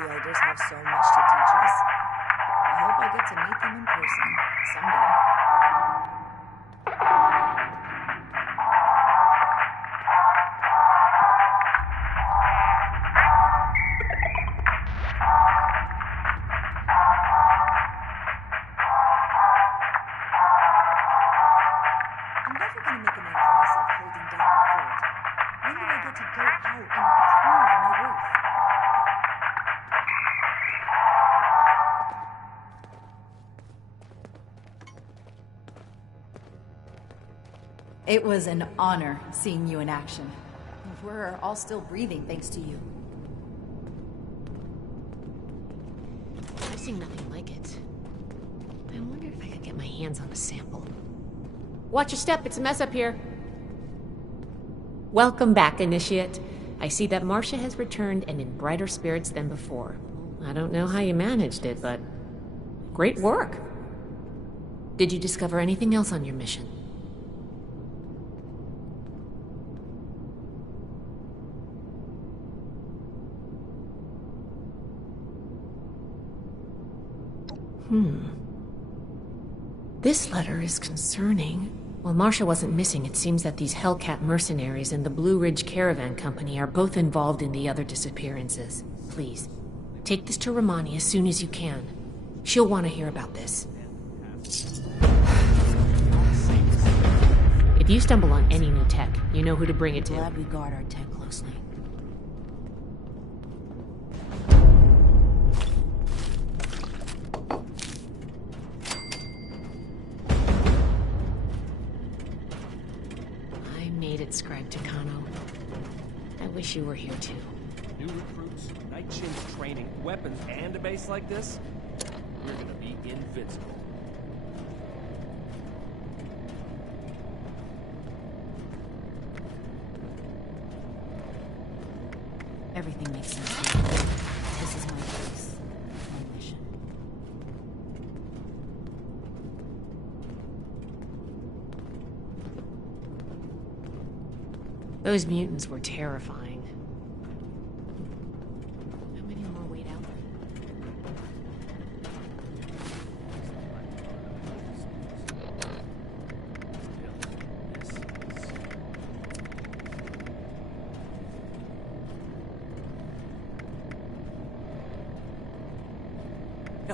the elders have so much to teach us. I hope I get to meet them in person someday. I'm never going to make a name for myself holding down the fort. When do I get to go out and prove my worth? It was an honor seeing you in action. We're all still breathing thanks to you. I've seen nothing like it. I wonder if I could get my hands on a sample. Watch your step, it's a mess up here. Welcome back, Initiate. I see that Marcia has returned and in brighter spirits than before. I don't know how you managed it, but great work. Did you discover anything else on your mission? This letter is concerning. While Marcia wasn't missing, it seems that these Hellcat mercenaries and the Blue Ridge Caravan Company are both involved in the other disappearances. Please, take this to Romani as soon as you can. She'll want to hear about this. If you stumble on any new tech, you know who to bring it to. Glad we guard our tech closely. Scribe Takano. I wish you were here too. New recruits, night shift training, weapons, and a base like this? We're gonna be invincible. Everything makes sense now. This is my place, my mission. Those mutants were terrifying. How many more wait out there?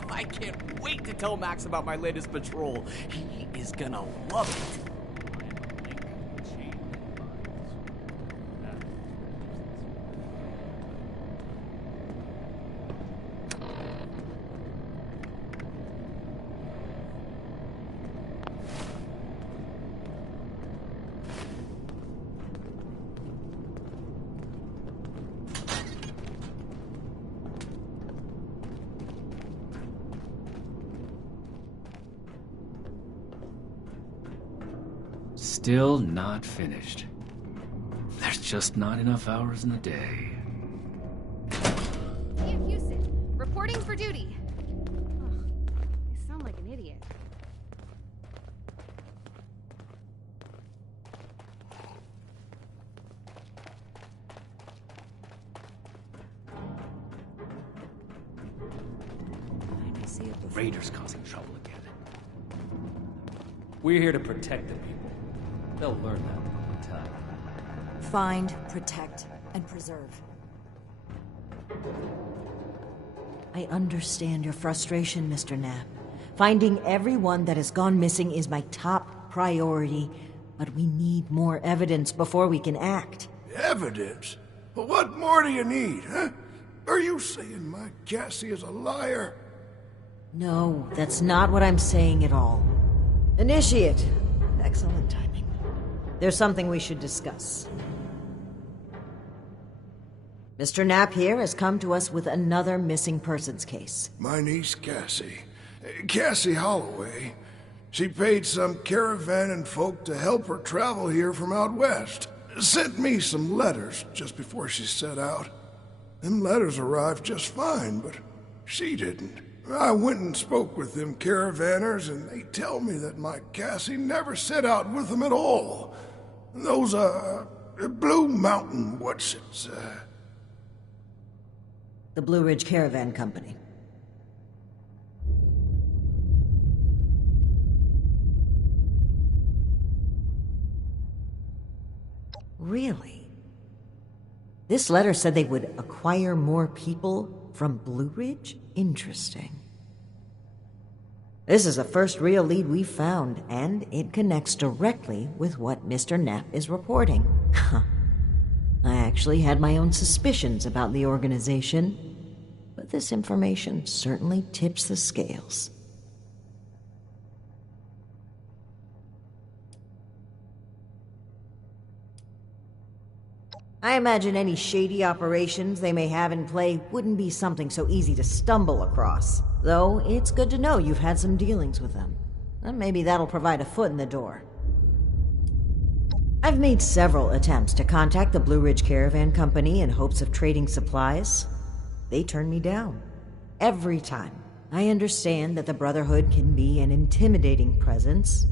I can't wait to tell Max about my latest patrol. He is gonna love it. Still not finished. There's just not enough hours in the day. Ian Houston, reporting for duty. Ugh, I sound like an idiot. I see it before. Raiders causing trouble again. We're here to protect the people. They'll learn that in time. Find, protect, and preserve. I understand your frustration, Mr. Knapp. Finding everyone that has gone missing is my top priority, but we need more evidence before we can act. Evidence? Well, what more do you need, huh? Are you saying my Cassie is a liar? No, that's not what I'm saying at all. Initiate. Excellent timing. There's something we should discuss. Mr. Knapp here has come to us with another missing persons case. My niece Cassie. Cassie Holloway. She paid some caravan and folk to help her travel here from out west. Sent me some letters just before she set out. Them letters arrived just fine, but she didn't. I went and spoke with them caravanners, and they tell me that my Cassie never set out with them at all. Those, Blue Mountain, the Blue Ridge Caravan Company. Really? This letter said they would acquire more people from Blue Ridge? Interesting. This is the first real lead we've found, and it connects directly with what Mr. Knapp is reporting. I actually had my own suspicions about the organization, but this information certainly tips the scales. I imagine any shady operations they may have in play wouldn't be something so easy to stumble across. Though, it's good to know you've had some dealings with them. And maybe that'll provide a foot in the door. I've made several attempts to contact the Blue Ridge Caravan Company in hopes of trading supplies. They turned me down. Every time. I understand that the Brotherhood can be an intimidating presence,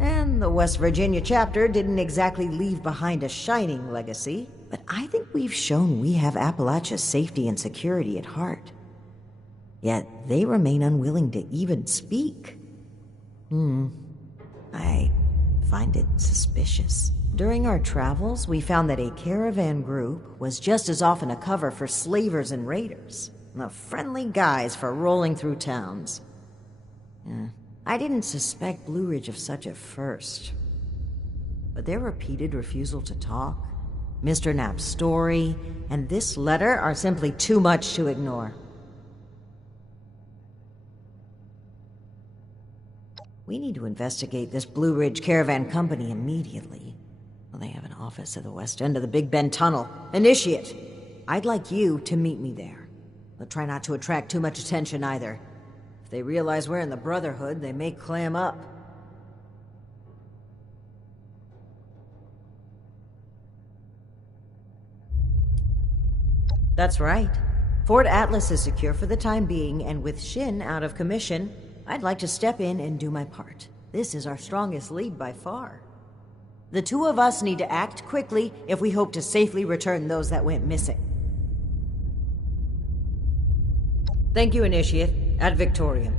and the West Virginia chapter didn't exactly leave behind a shining legacy, but I think we've shown we have Appalachia's safety and security at heart. Yet they remain unwilling to even speak. I find it suspicious. During our travels, we found that a caravan group was just as often a cover for slavers and raiders, the friendly guys for rolling through towns. I didn't suspect Blue Ridge of such at first, but their repeated refusal to talk, Mr. Knapp's story, and this letter are simply too much to ignore. We need to investigate this Blue Ridge Caravan Company immediately. Well, they have an office at the west end of the Big Bend Tunnel. Initiate! I'd like you to meet me there, but try not to attract too much attention either. If they realize we're in the Brotherhood, they may clam up. That's right. Fort Atlas is secure for the time being, and with Shin out of commission, I'd like to step in and do my part. This is our strongest lead by far. The two of us need to act quickly if we hope to safely return those that went missing. Thank you, Initiate. Ad Victoriam.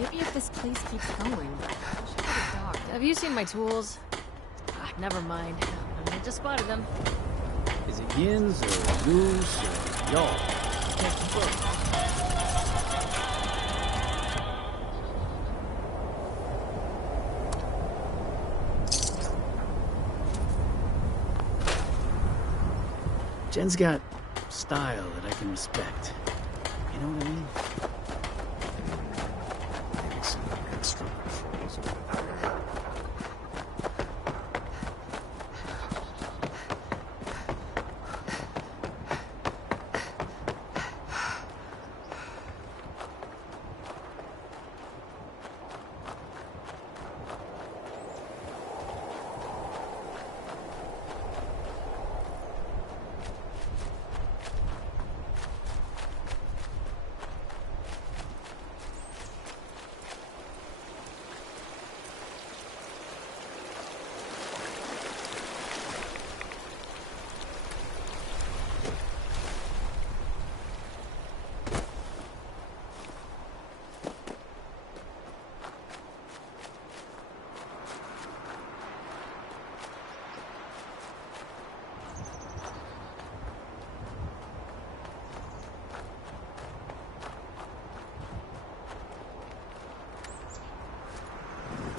Maybe if this place keeps going, but I should have docked. Have you seen my tools? Ah, never mind. I just spotted them. Is it yins or goose or y'all? Can't confirm. Jen's got style that I can respect. You know what I mean? Maybe some good stroke controls over there.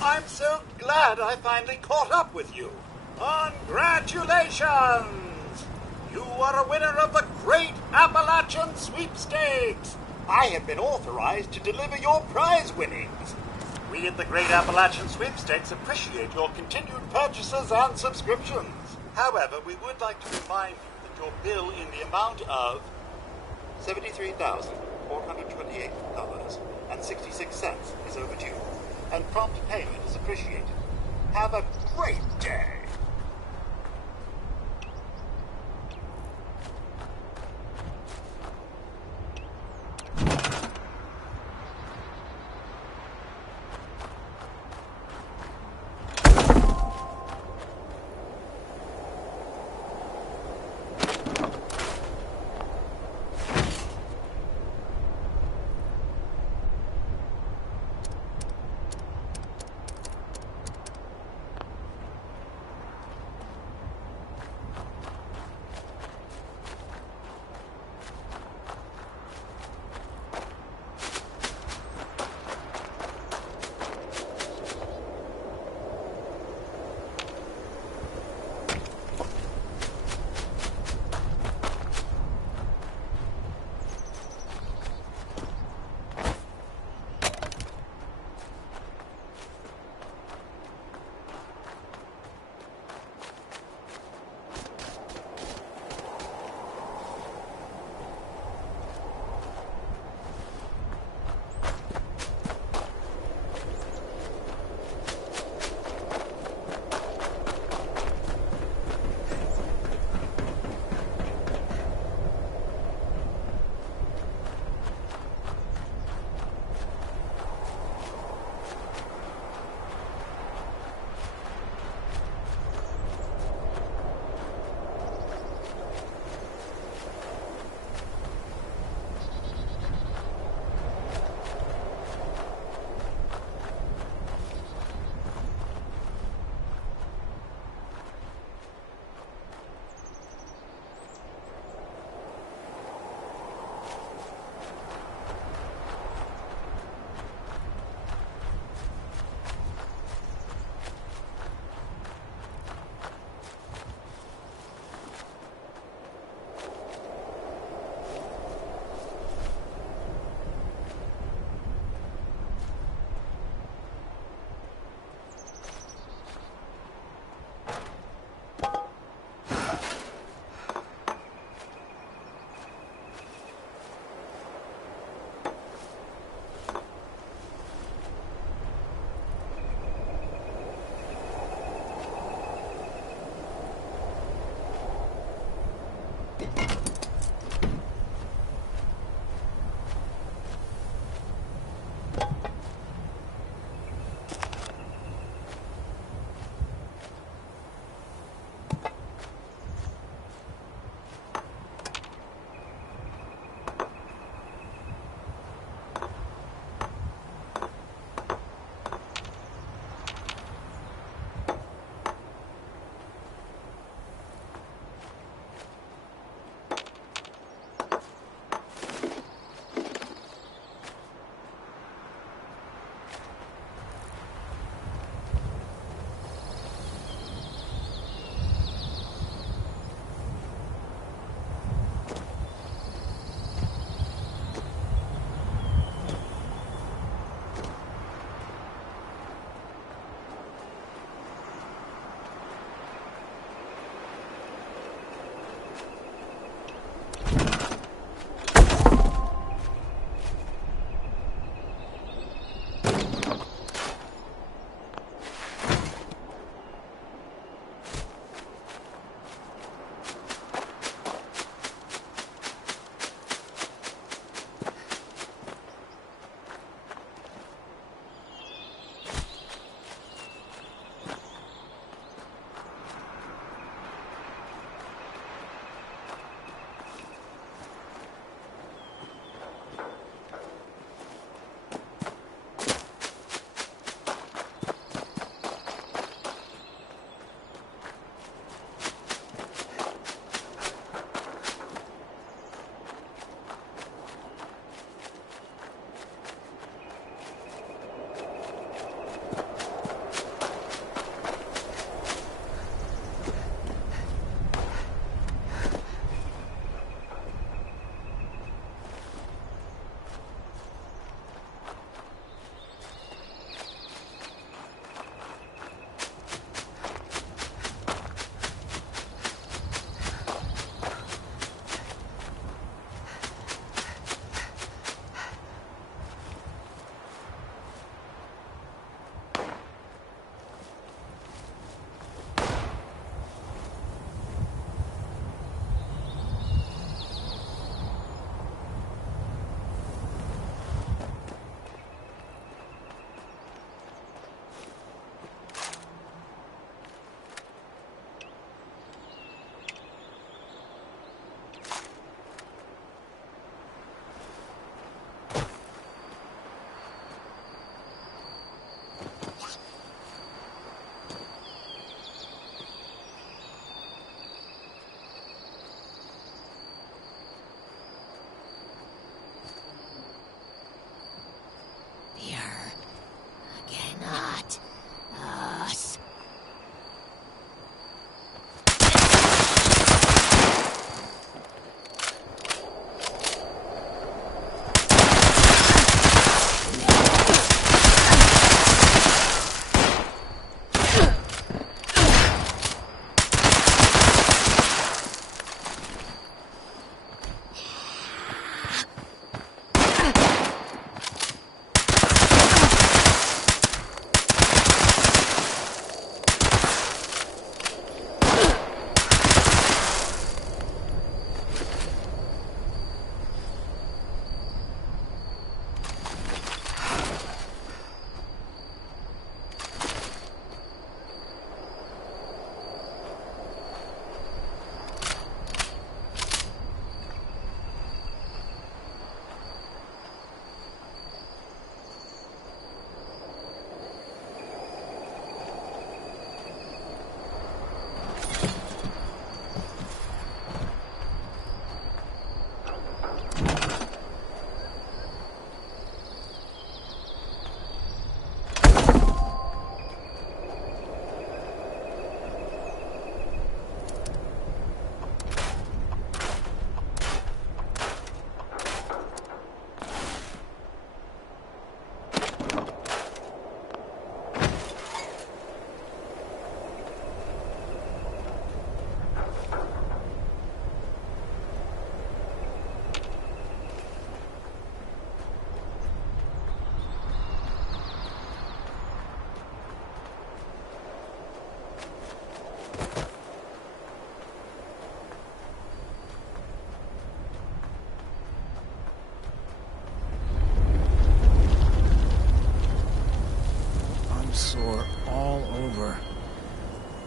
I'm so glad I finally caught up with you. Congratulations! You are a winner of the Great Appalachian Sweepstakes. I have been authorized to deliver your prize winnings. We at the Great Appalachian Sweepstakes appreciate your continued purchases and subscriptions. However, we would like to remind you that your bill in the amount of $73,428.66 is overdue, and prompt payment is appreciated. Have a great day.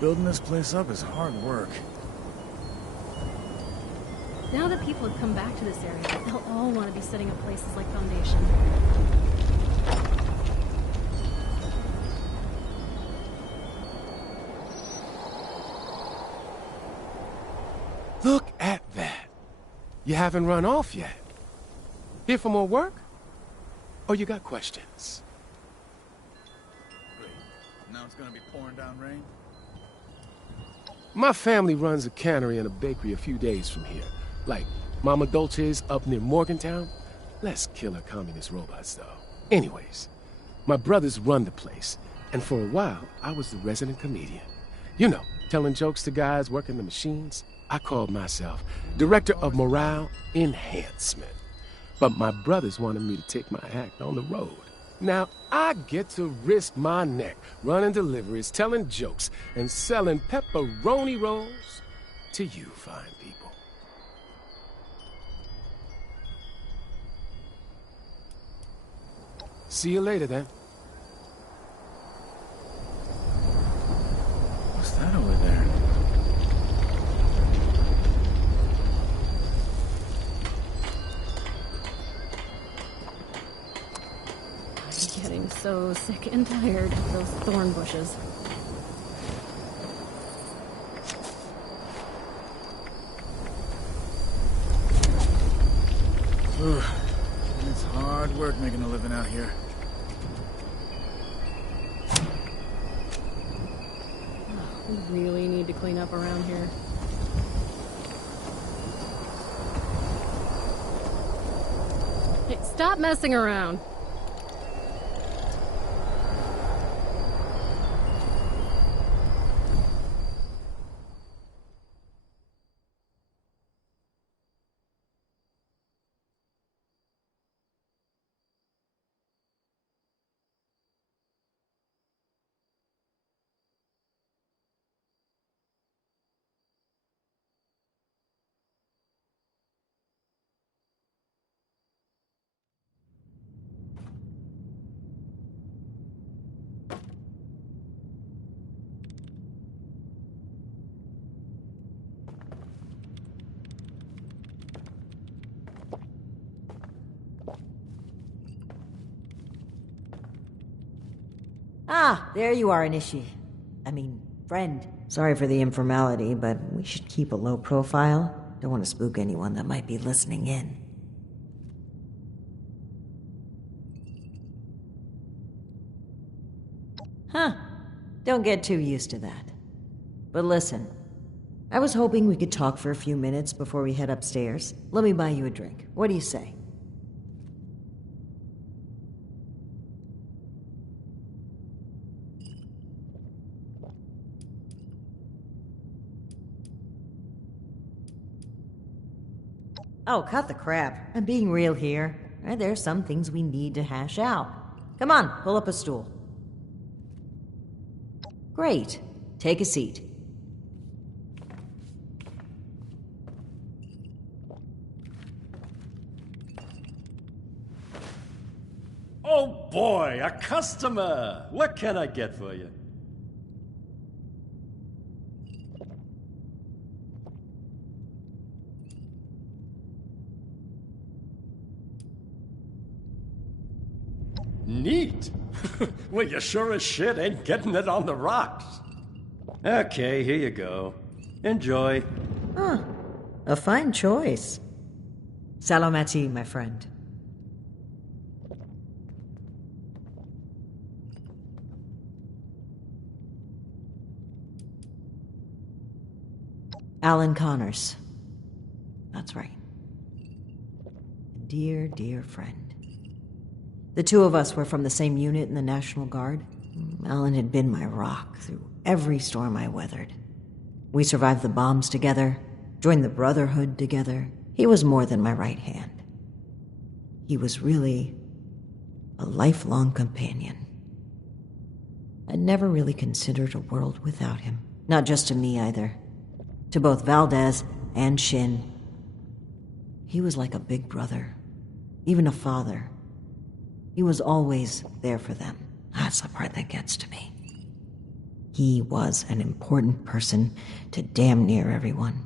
Building this place up is hard work. Now that people have come back to this area, they'll all want to be setting up places like Foundation. Look at that. You haven't run off yet. Here for more work? Or you got questions? Great. Now it's gonna be pouring down rain? My family runs a cannery and a bakery a few days from here. Like Mama Dolce's up near Morgantown. Less killer communist robots, though. Anyways, my brothers run the place. And for a while, I was the resident comedian. You know, telling jokes to guys working the machines. I called myself Director of Morale Enhancement. But my brothers wanted me to take my act on the road. Now I get to risk my neck running deliveries, telling jokes, and selling pepperoni rolls to you fine people. See you later, then. What's that over there? I'm getting so sick and tired of those thorn bushes. Ugh. It's hard work making a living out here. We really need to clean up around here. Hey, stop messing around. Ah, there you are, Anishi. I mean, friend. Sorry for the informality, but we should keep a low profile. Don't want to spook anyone that might be listening in. Huh. Don't get too used to that. But listen, I was hoping we could talk for a few minutes before we head upstairs. Let me buy you a drink. What do you say? Oh, cut the crap. I'm being real here. There's some things we need to hash out. Come on, pull up a stool. Great. Take a seat. Oh boy, a customer! What can I get for you? Neat! Well, you sure as shit ain't getting it on the rocks. Okay, here you go. Enjoy. Huh. A fine choice. Salomati, my friend. Alan Connors. That's right. Dear, dear friend. The two of us were from the same unit in the National Guard. Alan had been my rock through every storm I weathered. We survived the bombs together, joined the Brotherhood together. He was more than my right hand. He was really a lifelong companion. I'd never really considered a world without him. Not just to me either. To both Valdez and Shin. He was like a big brother, even a father. He was always there for them. That's the part that gets to me. He was an important person to damn near everyone.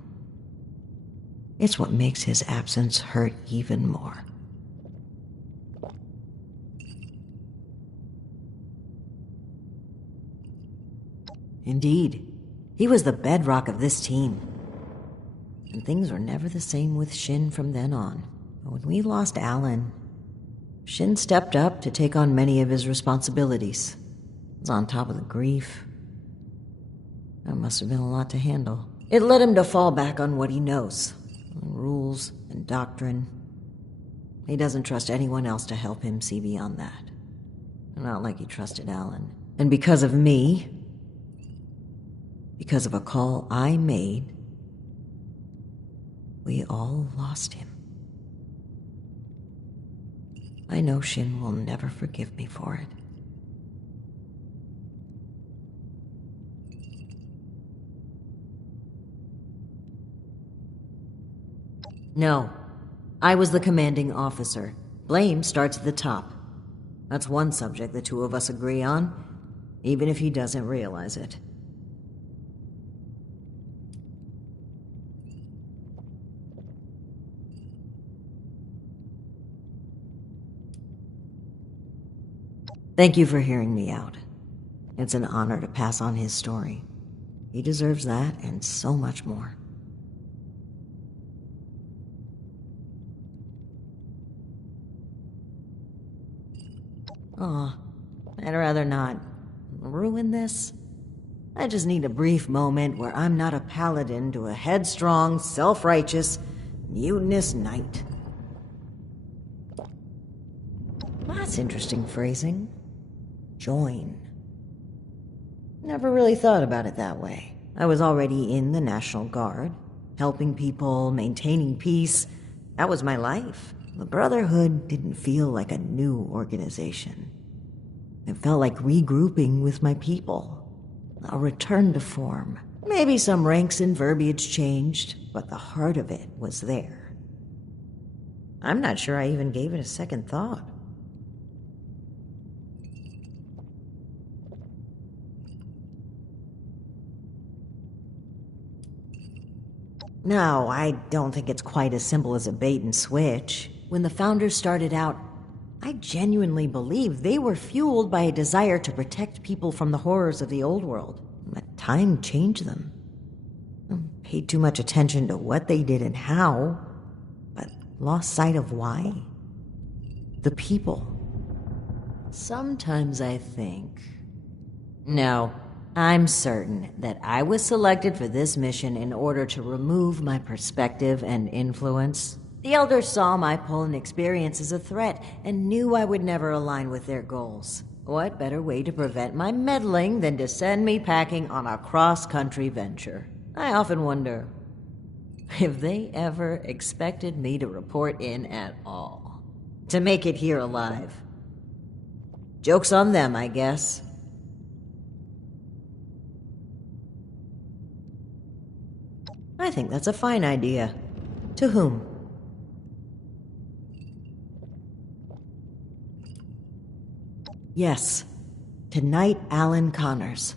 It's what makes his absence hurt even more. Indeed, he was the bedrock of this team. And things were never the same with Shin from then on. But when we lost Alan, Shin stepped up to take on many of his responsibilities. He was on top of the grief. That must have been a lot to handle. It led him to fall back on what he knows. Rules and doctrine. He doesn't trust anyone else to help him see beyond that. Not like he trusted Alan. And because of me, because of a call I made, we all lost him. I know Shin will never forgive me for it. No, I was the commanding officer. Blame starts at the top. That's one subject the two of us agree on, even if he doesn't realize it. Thank you for hearing me out. It's an honor to pass on his story. He deserves that and so much more. Aw, I'd rather not ruin this. I just need a brief moment where I'm not a paladin to a headstrong, self-righteous, mutinous knight. That's interesting phrasing. Join. Never really thought about it that way. I was already in the National Guard, helping people, maintaining peace. That was my life. The Brotherhood didn't feel like a new organization. It felt like regrouping with my people. A return to form. Maybe some ranks and verbiage changed, but the heart of it was there. I'm not sure I even gave it a second thought. No, I don't think it's quite as simple as a bait and switch. When the founders started out, I genuinely believe they were fueled by a desire to protect people from the horrors of the old world. But time changed them. I paid too much attention to what they did and how, but lost sight of why. The people. Sometimes I think... No, I'm certain that I was selected for this mission in order to remove my perspective and influence. The Elders saw my pull and experience as a threat and knew I would never align with their goals. What better way to prevent my meddling than to send me packing on a cross-country venture? I often wonder if they ever expected me to report in at all. To make it here alive. Joke's on them, I guess. I think that's a fine idea. To whom? Yes, to Knight Alan Connors.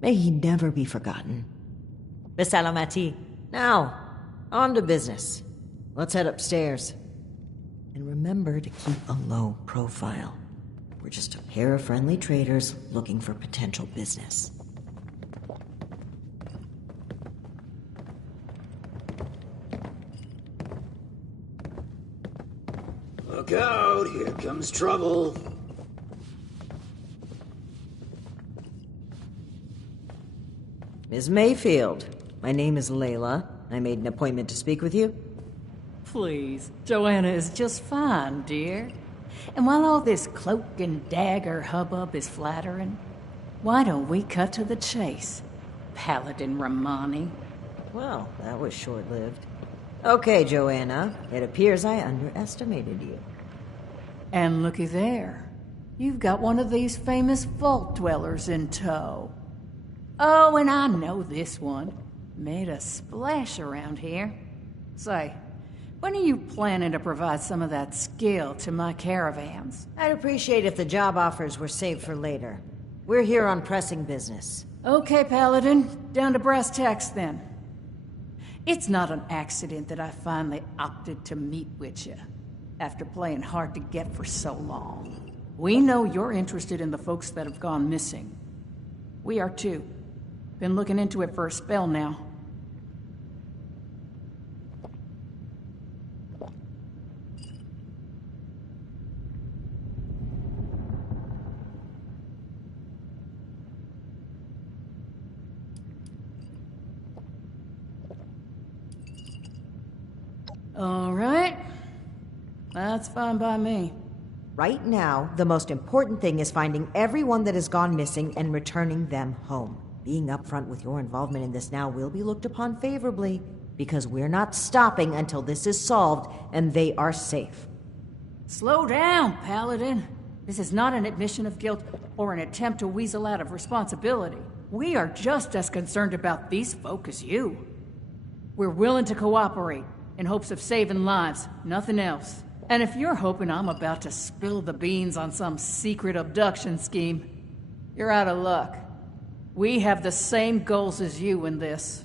May he never be forgotten. Besalamati. Now, on to business. Let's head upstairs. And remember to keep a low profile. We're just a pair of friendly traders looking for potential business. Look out, here comes trouble. Ms. Mayfield, my name is Layla. I made an appointment to speak with you. Please, Joanna is just fine, dear. And while all this cloak and dagger hubbub is flattering, why don't we cut to the chase, Paladin Romani? Well, that was short-lived. Okay, Joanna, it appears I underestimated you. And looky there. You've got one of these famous vault dwellers in tow. Oh, and I know this one. Made a splash around here. Say, when are you planning to provide some of that skill to my caravans? I'd appreciate if the job offers were saved for later. We're here on pressing business. Okay, Paladin. Down to brass tacks, then. It's not an accident that I finally opted to meet with you, after playing hard to get for so long. We know you're interested in the folks that have gone missing. We are too. Been looking into it for a spell now. All right. That's fine by me. Right now, the most important thing is finding everyone that has gone missing and returning them home. Being upfront with your involvement in this now will be looked upon favorably, because we're not stopping until this is solved and they are safe. Slow down, Paladin. This is not an admission of guilt or an attempt to weasel out of responsibility. We are just as concerned about these folk as you. We're willing to cooperate in hopes of saving lives, nothing else. And if you're hoping I'm about to spill the beans on some secret abduction scheme, you're out of luck. We have the same goals as you in this.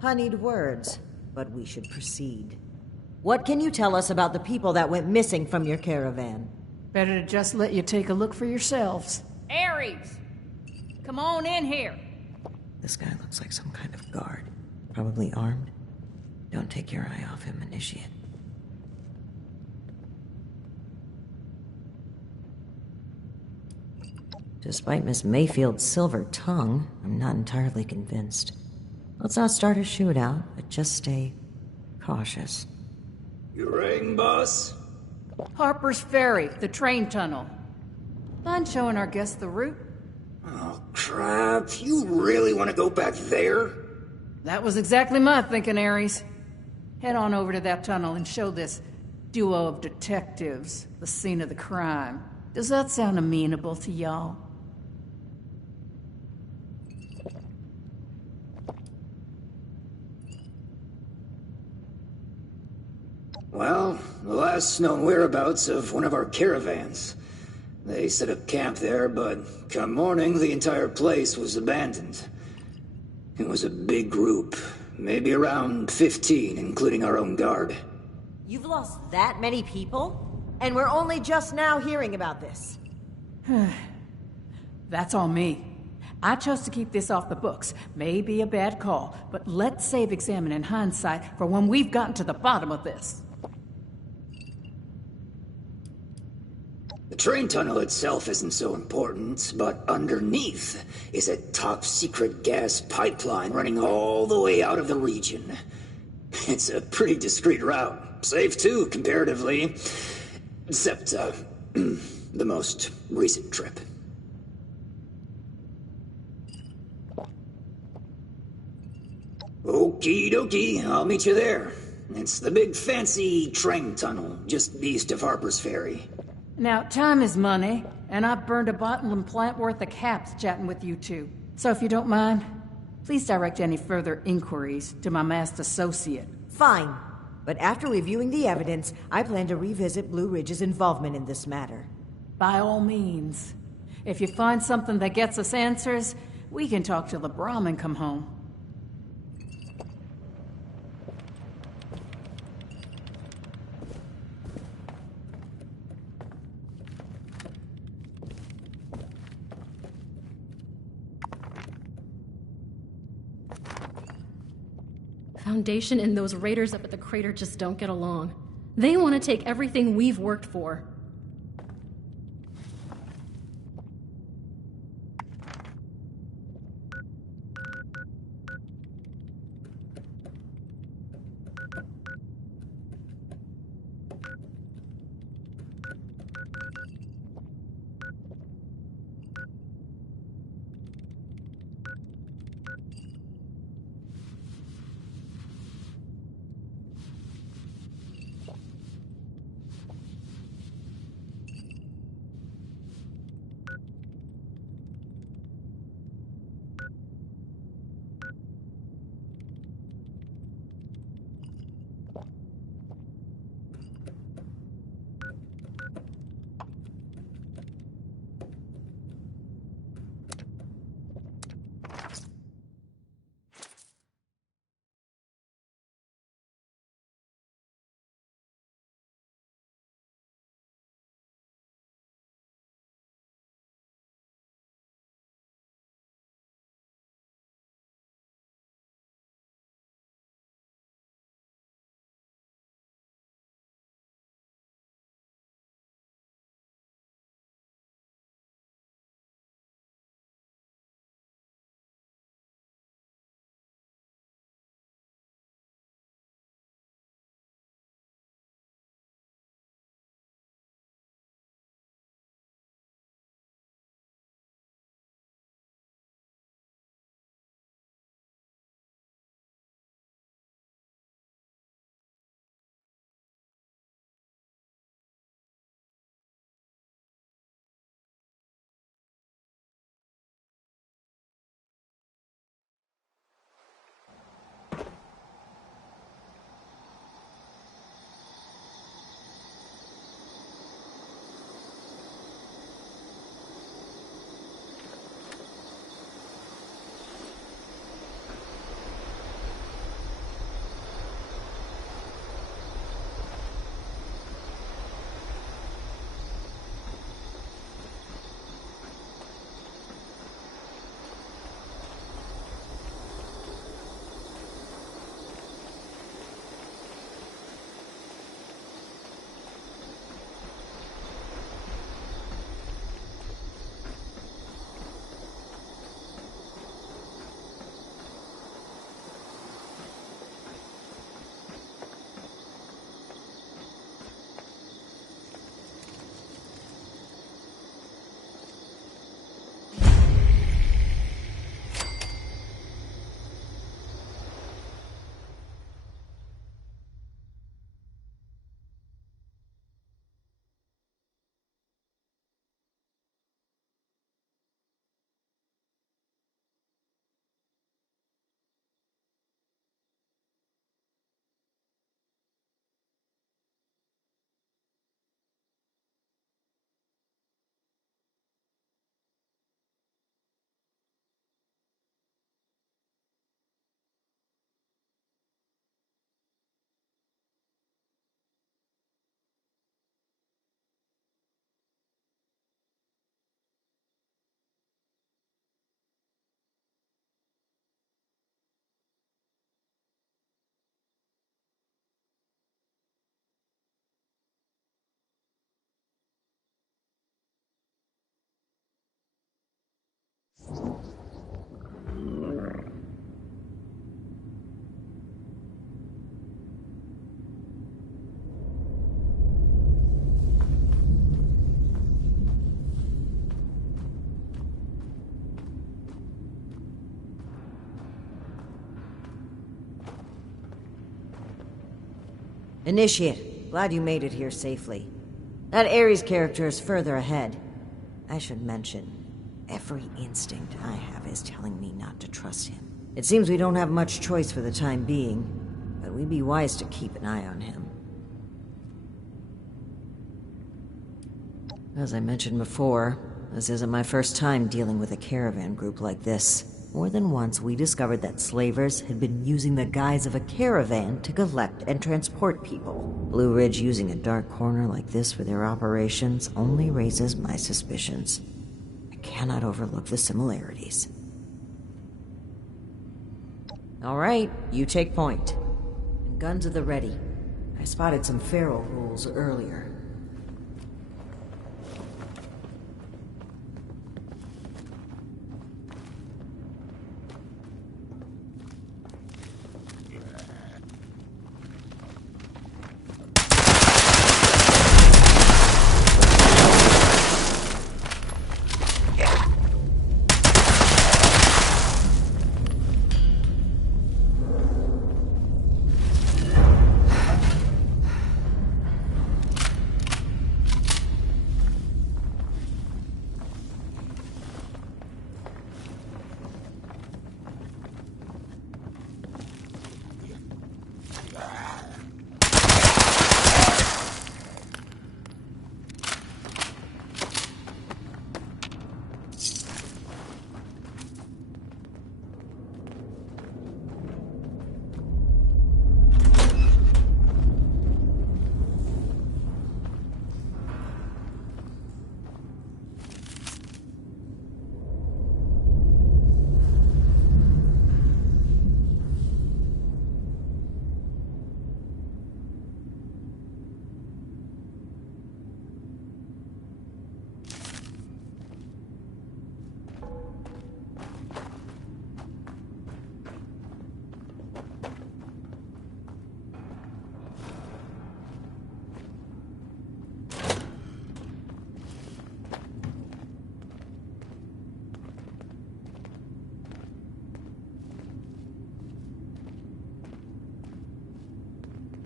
Honeyed words, but we should proceed. What can you tell us about the people that went missing from your caravan? Better to just let you take a look for yourselves. Ares! Come on in here! This guy looks like some kind of guard. Probably armed. Don't take your eye off him, Initiate. Despite Miss Mayfield's silver tongue, I'm not entirely convinced. Let's not start a shootout, but just stay cautious. You rang, boss? Harper's Ferry, the train tunnel. Mind showing our guests the route? Oh, crap. You really want to go back there? That was exactly my thinking, Ares. Head on over to that tunnel and show this duo of detectives the scene of the crime. Does that sound amenable to y'all? Well, the last known whereabouts of one of our caravans. They set up camp there, but come morning, the entire place was abandoned. It was a big group, maybe around 15, including our own guard. You've lost that many people? And we're only just now hearing about this. That's on me. I chose to keep this off the books. May be a bad call, but let's save examining hindsight for when we've gotten to the bottom of this. The train tunnel itself isn't so important, but underneath is a top-secret gas pipeline running all the way out of the region. It's a pretty discreet route. Safe, too, comparatively. Except, the most recent trip. Okie dokie, I'll meet you there. It's the big fancy train tunnel, just east of Harper's Ferry. Now, time is money, and I've burned a bottling plant worth of caps chatting with you two. So if you don't mind, please direct any further inquiries to my masked associate. Fine. But after reviewing the evidence, I plan to revisit Blue Ridge's involvement in this matter. By all means. If you find something that gets us answers, we can talk till the Brahmin come home. Foundation and those raiders up at the crater just don't get along. They want to take everything we've worked for. Initiate, glad you made it here safely. That Ares character is further ahead. I should mention, every instinct I have is telling me not to trust him. It seems we don't have much choice for the time being, but we'd be wise to keep an eye on him. As I mentioned before, this isn't my first time dealing with a caravan group like this. More than once, we discovered that slavers had been using the guise of a caravan to collect and transport people. Blue Ridge using a dark corner like this for their operations only raises my suspicions. I cannot overlook the similarities. All right, you take point. And guns at the ready. I spotted some feral rules earlier.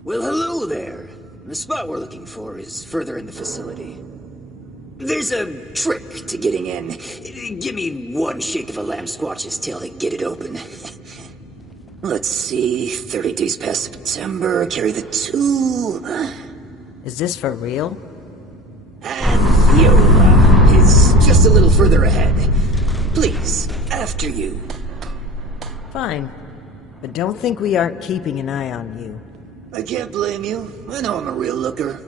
Well, hello there. The spot we're looking for is further in the facility. There's a trick to getting in. Give me one shake of a lamb squatch's tail to get it open. Let's see, 30 days past September, carry the 2. Is this for real? And Viola is just a little further ahead. Please, after you. Fine. But don't think we aren't keeping an eye on you. I can't blame you. I know I'm a real looker.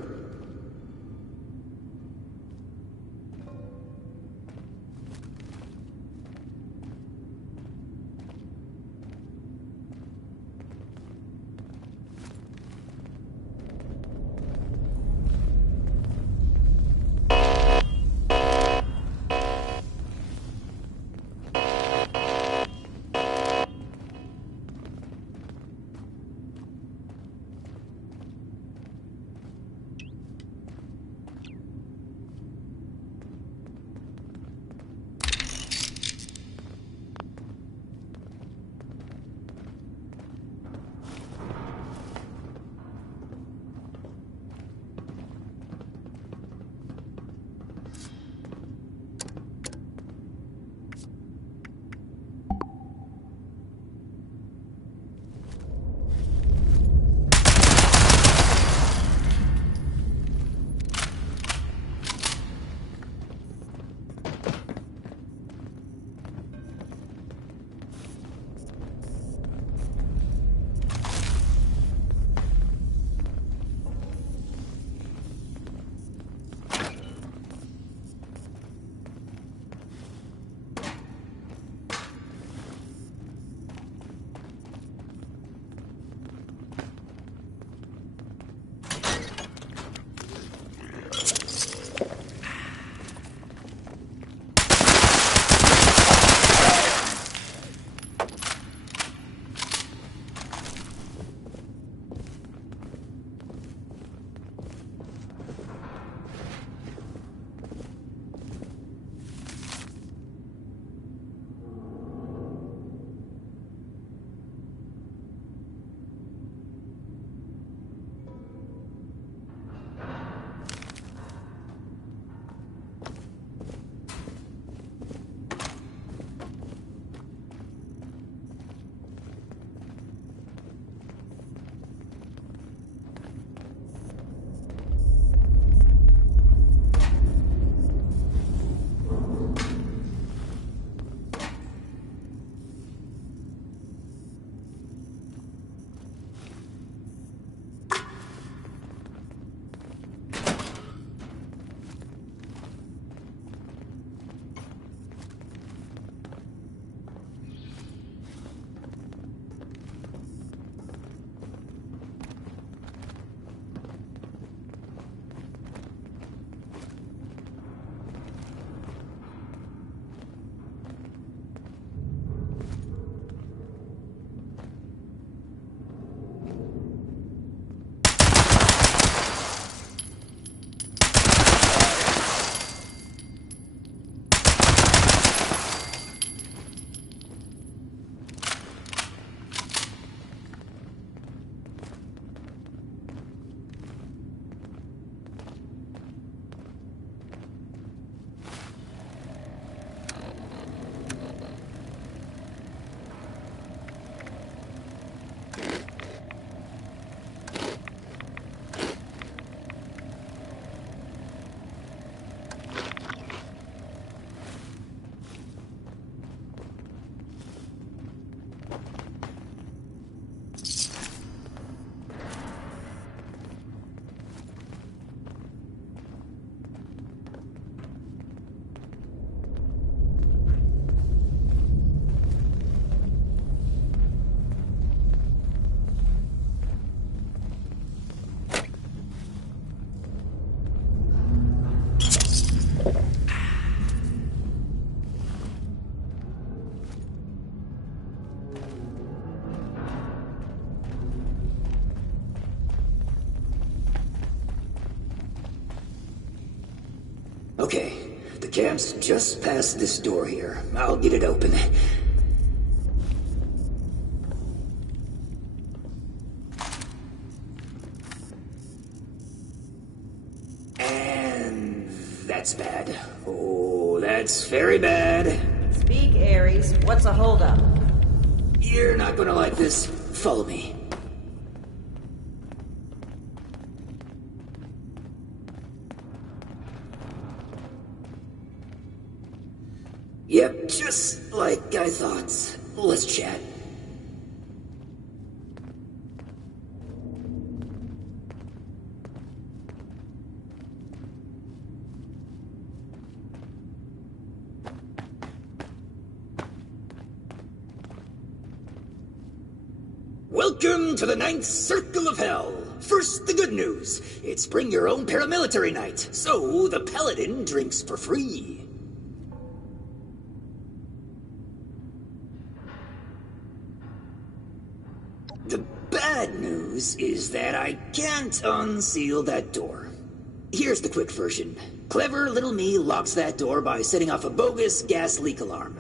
Okay, the camp's just past this door here. I'll get it open. And that's bad. Oh, that's very bad. Speak, Ares. What's a holdup? You're not gonna like this. Follow me. Yep, just like I thought. Let's chat. Welcome to the 9th Circle of Hell. First, the good news. It's bring your own paramilitary night, so the paladin drinks for free. The bad news is that I can't unseal that door. Here's the quick version. Clever little me locks that door by setting off a bogus gas leak alarm.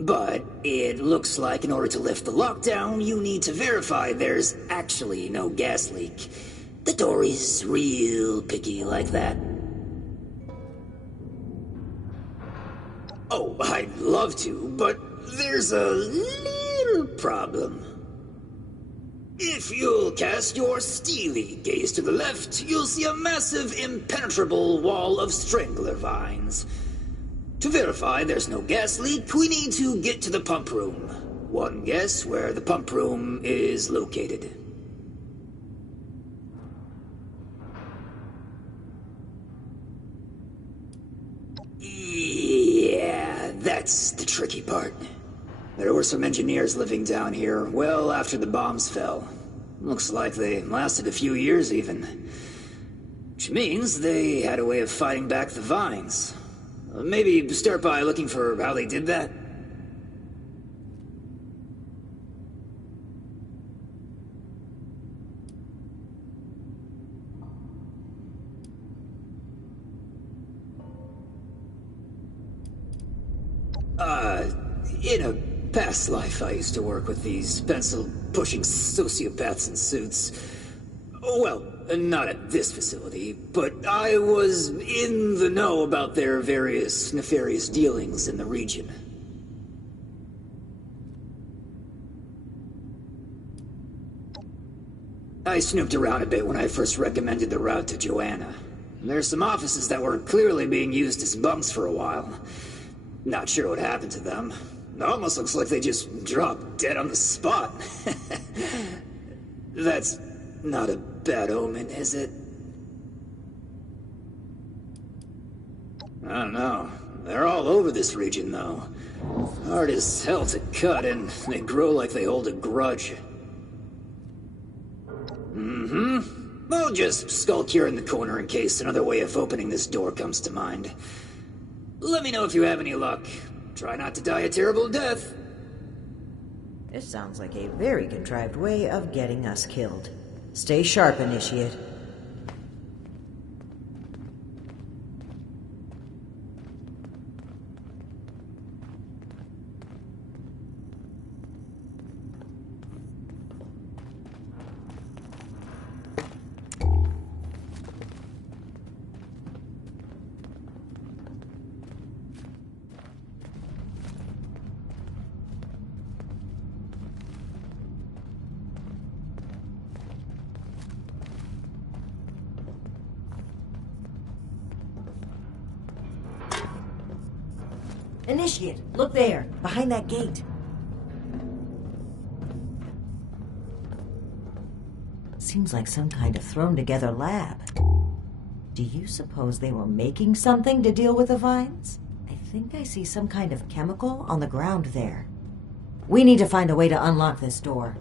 But it looks like in order to lift the lockdown, you need to verify there's actually no gas leak. The door is real picky like that. Oh, I'd love to, but there's a little problem. If you'll cast your steely gaze to the left, you'll see a massive, impenetrable wall of strangler vines. To verify there's no gas leak, we need to get to the pump room. One guess where the pump room is located. Yeah, that's the tricky part. There were some engineers living down here well after the bombs fell. Looks like they lasted a few years even. Which means they had a way of fighting back the vines. Maybe start by looking for how they did that? In a past life, I used to work with these pencil-pushing sociopaths in suits. Well, not at this facility, but I was in the know about their various nefarious dealings in the region. I snooped around a bit when I first recommended the route to Joanna. There's some offices that were clearly being used as bunks for a while. Not sure what happened to them. It almost looks like they just dropped dead on the spot. That's not a bad omen, is it? I don't know. They're all over this region, though. Hard as hell to cut, and they grow like they hold a grudge. I'll just skulk here in the corner in case another way of opening this door comes to mind. Let me know if you have any luck. Try not to die a terrible death. This sounds like a very contrived way of getting us killed. Stay sharp, Initiate. Initiate, look there, behind that gate. Seems like some kind of thrown-together lab. Do you suppose they were making something to deal with the vines? I think I see some kind of chemical on the ground there. We need to find a way to unlock this door.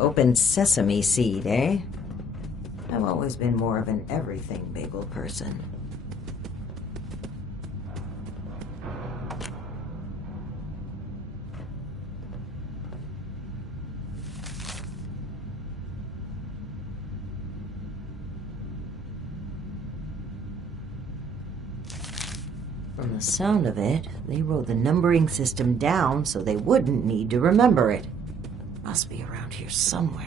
Open sesame seed, eh? I've always been more of an everything bagel person. From the sound of it, they wrote the numbering system down so they wouldn't need to remember it. Must be around here somewhere.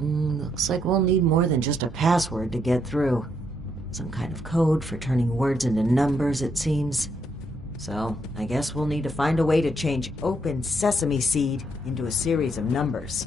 Looks like we'll need more than just a password to get through. Some kind of code for turning words into numbers, it seems. So, I guess we'll need to find a way to change open sesame seed into a series of numbers.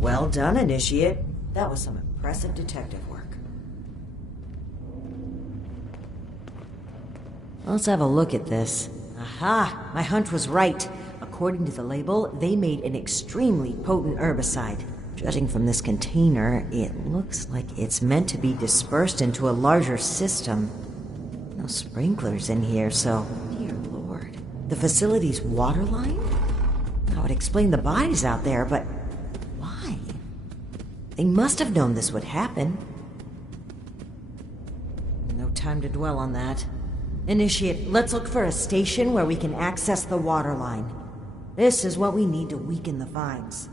Well done, Initiate. That was some impressive detective work. Let's have a look at this. Aha! My hunch was right. According to the label, they made an extremely potent herbicide. Judging from this container, it looks like it's meant to be dispersed into a larger system. No sprinklers in here, so... Dear Lord. The facility's waterline? That would explain the bodies out there, but... why? They must have known this would happen. No time to dwell on that. Initiate, let's look for a station where we can access the water line. This is what we need to weaken the vines.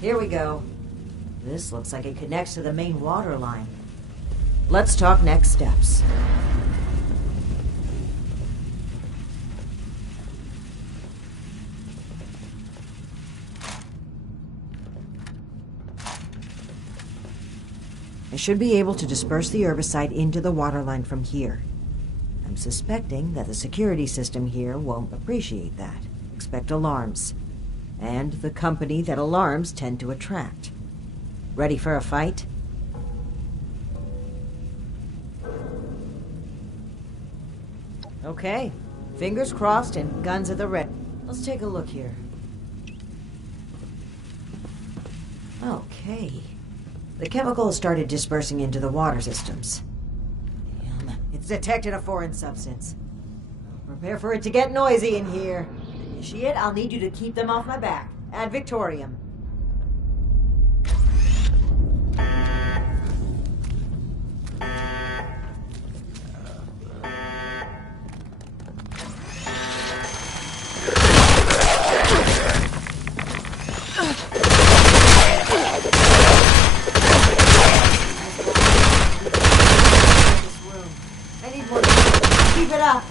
Here we go. This looks like it connects to the main water line. Let's talk next steps. I should be able to disperse the herbicide into the water line from here. I'm suspecting that the security system here won't appreciate that. Expect alarms. And the company that alarms tend to attract. Ready for a fight? Okay. Fingers crossed and guns at the ready. Let's take a look here. Okay. The chemical has started dispersing into the water systems. Damn, it's detected a foreign substance. Prepare for it to get noisy in here. Initiate, I'll need you to keep them off my back. Ad Victoriam. I need more. Keep it up.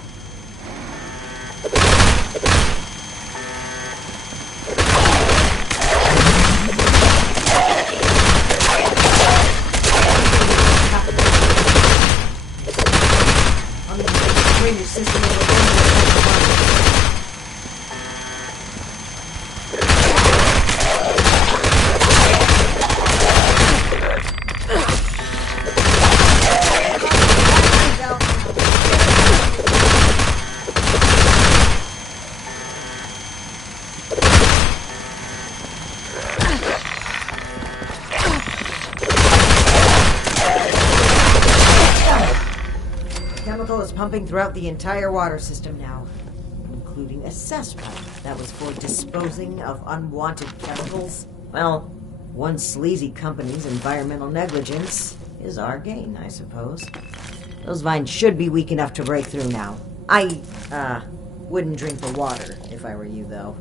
Bring your system is pumping throughout the entire water system now, including a cess pipe that was for disposing of unwanted chemicals. Well, one sleazy company's environmental negligence is our gain, I suppose. Those vines should be weak enough to break through now. I, wouldn't drink the water if I were you, though.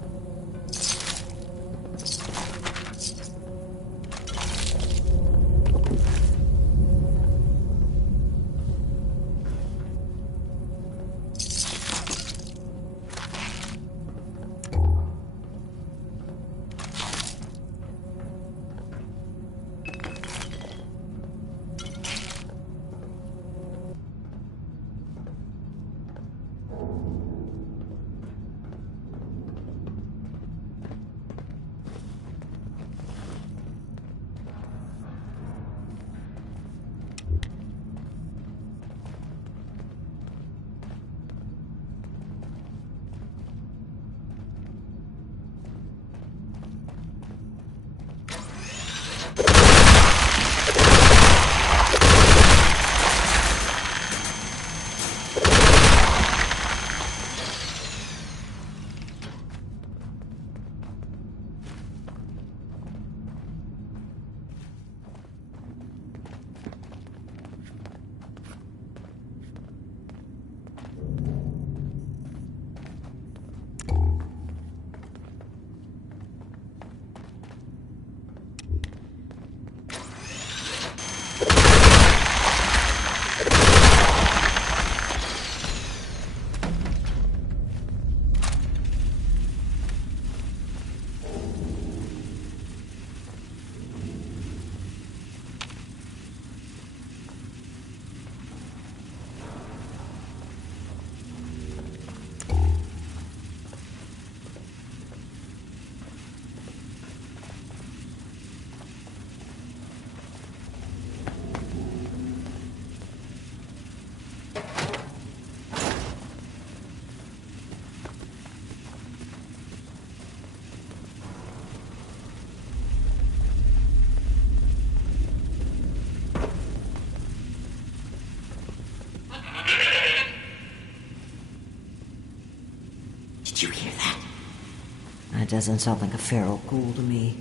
That doesn't sound like a feral ghoul to me.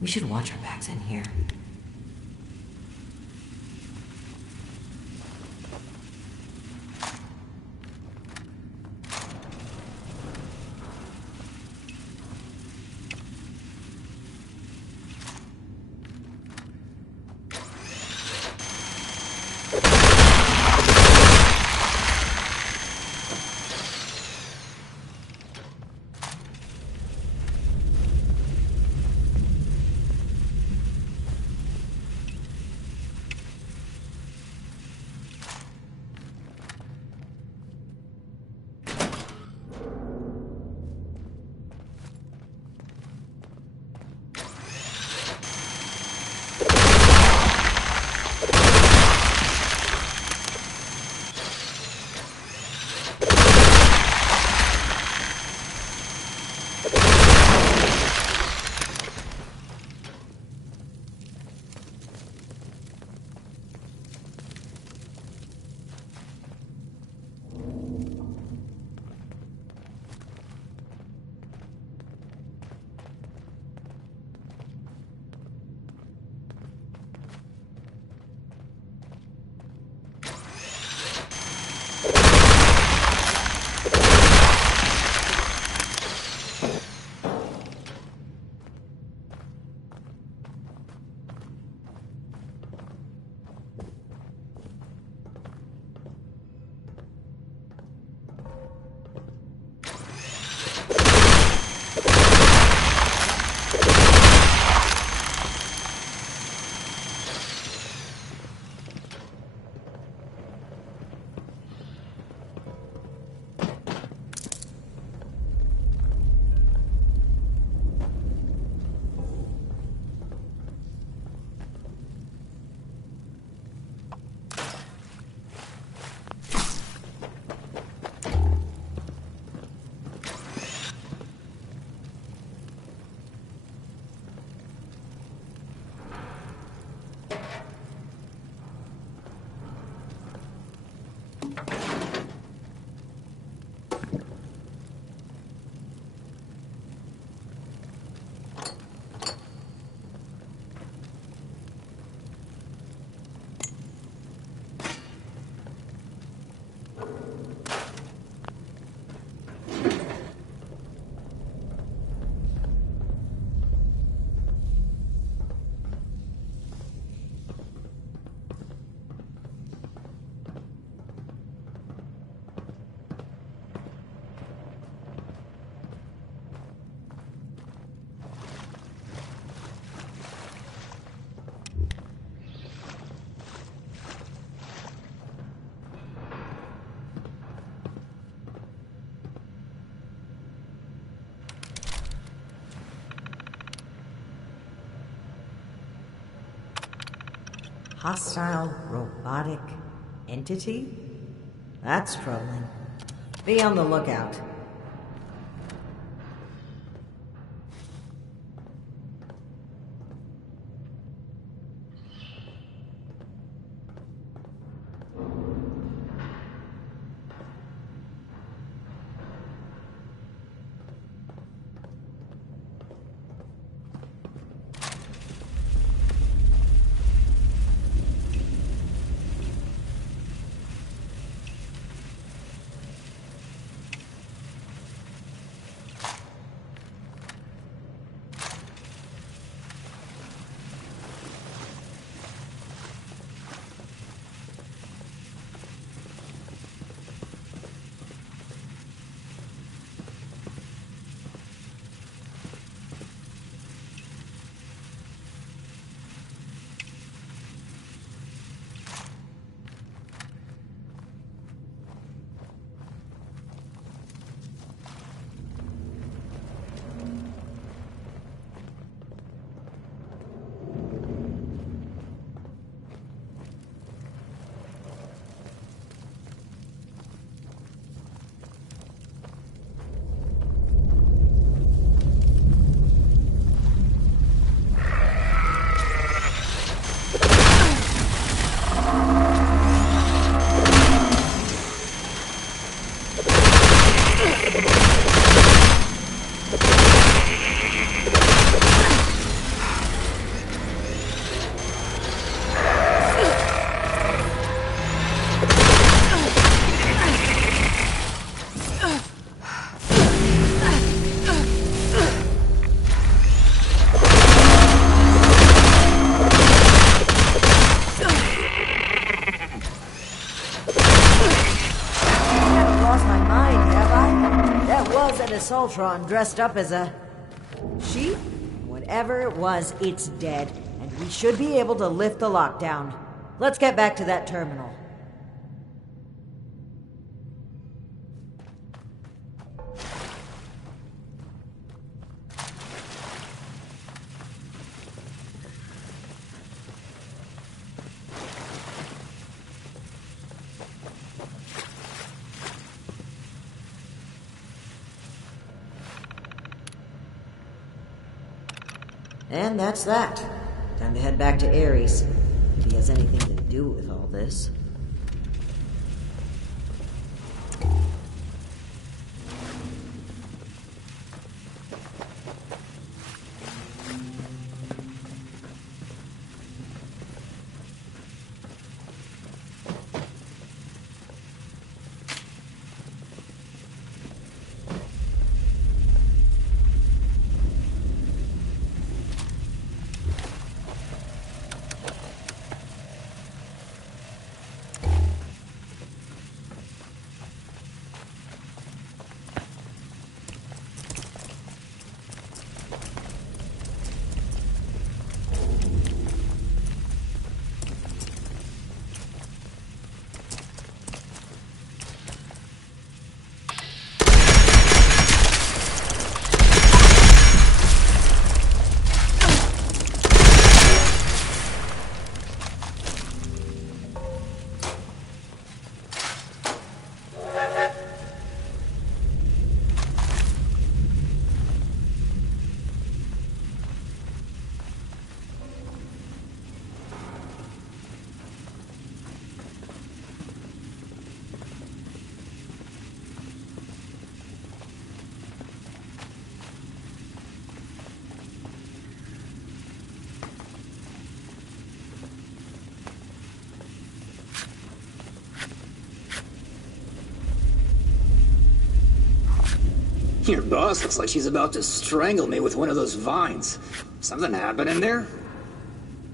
We should watch our backs in here. Hostile robotic entity? That's troubling. Be on the lookout. Voltron dressed up as a sheep? Whatever it was, it's dead, and we should be able to lift the lockdown. Let's get back to that terminal. And that's that. Time to head back to Ares, if he has anything to do with all this. Your boss looks like she's about to strangle me with one of those vines. Something happening there?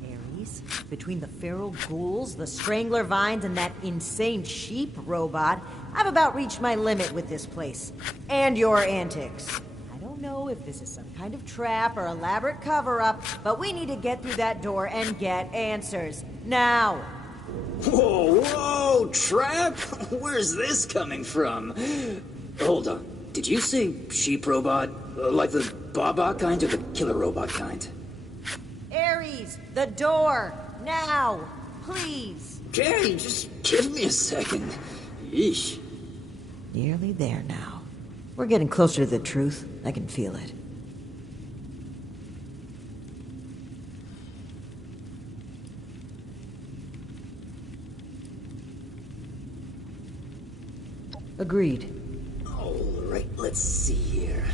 Ares, between the feral ghouls, the strangler vines, and that insane sheep robot, I've about reached my limit with this place. And your antics. I don't know if this is some kind of trap or elaborate cover-up, but we need to get through that door and get answers. Now! Whoa, whoa, trap? Where's this coming from? Hold on. Did you say sheep robot? Like the Baba kind or the killer robot kind? Ares, the door! Now! Please! Okay, just give me a second. Yeesh. Nearly there now. We're getting closer to the truth. I can feel it. Agreed. Alright, let's see here.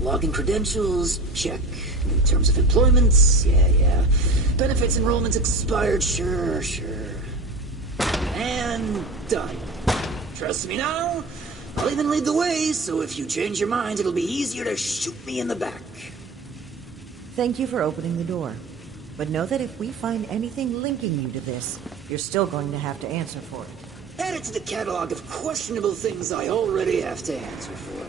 Login credentials, check. New terms of employment, yeah. Benefits enrollments expired, sure. And done. Trust me now? I'll even lead the way, so if you change your mind, it'll be easier to shoot me in the back. Thank you for opening the door. But know that if we find anything linking you to this, you're still going to have to answer for it. Add it to the catalog of questionable things I already have to answer for.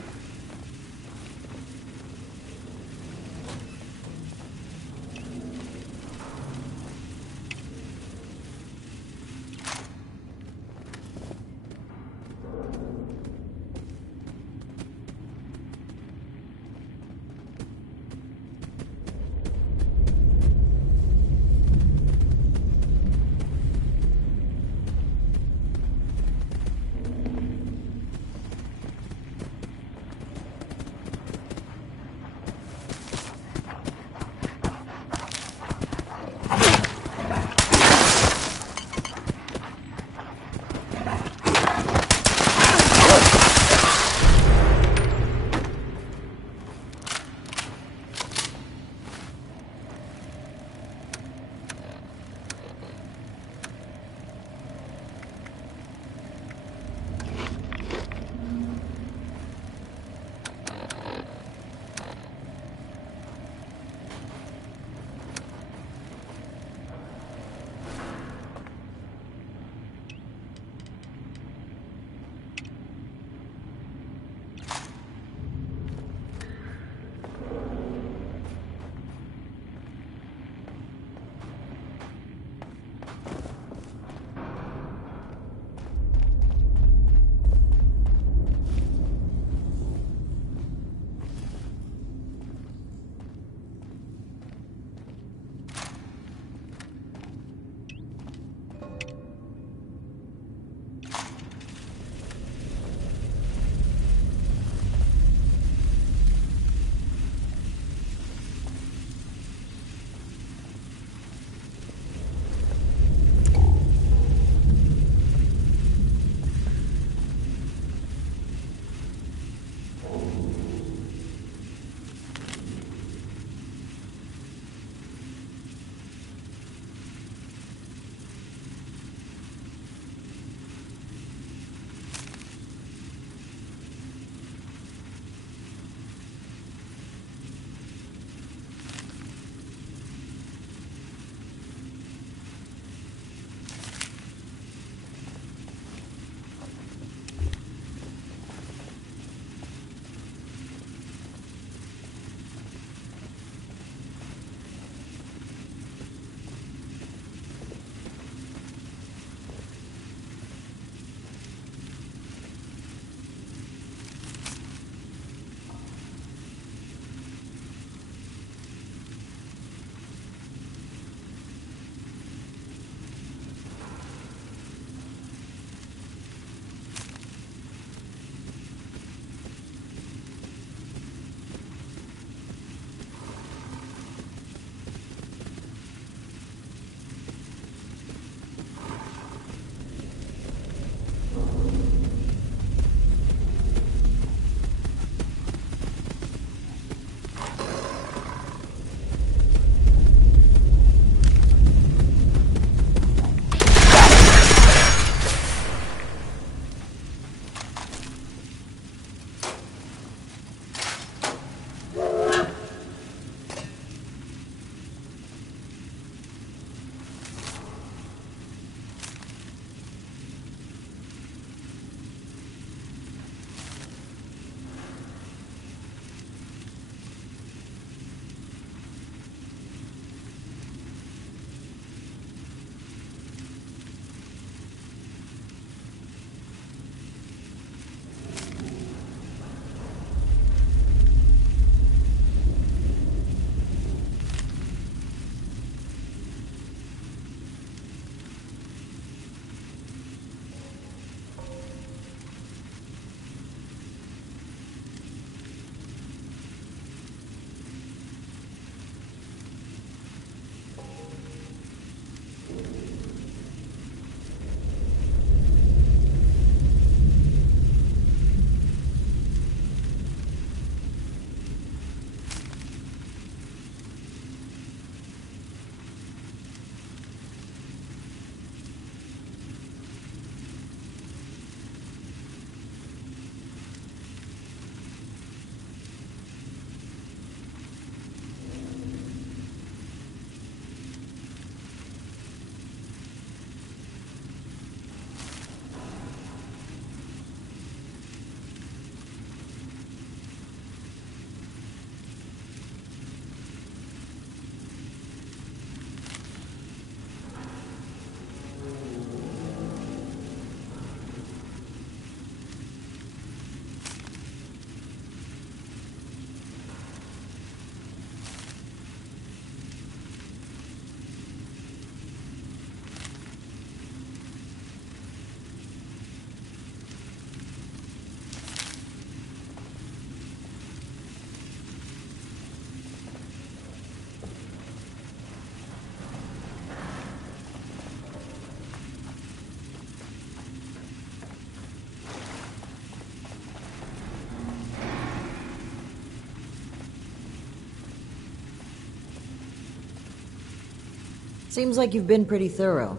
Seems like you've been pretty thorough.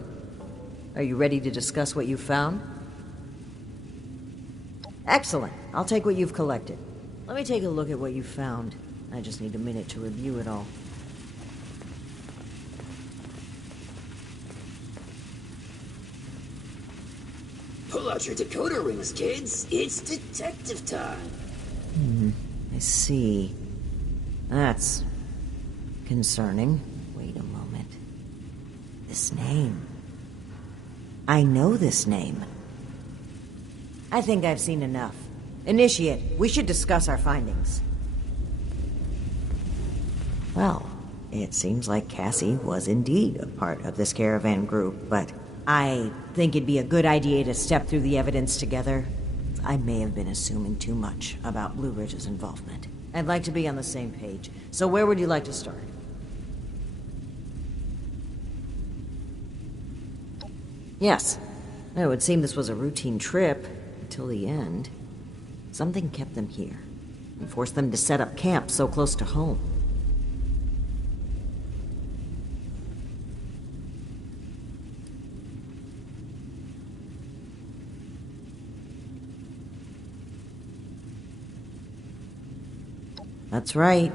Are you ready to discuss what you found? Excellent. I'll take what you've collected. Let me take a look at what you found. I just need a minute to review it all. Pull out your decoder rings, kids. It's detective time. I see. That's concerning. Wait a moment. This name. I know this name. I think I've seen enough. Initiate, we should discuss our findings. Well, it seems like Cassie was indeed a part of this caravan group, but I think it'd be a good idea to step through the evidence together. I may have been assuming too much about Blue Ridge's involvement. I'd like to be on the same page. So where would you like to start? Yes. It would seem this was a routine trip until the end. Something kept them here and forced them to set up camp so close to home. That's right.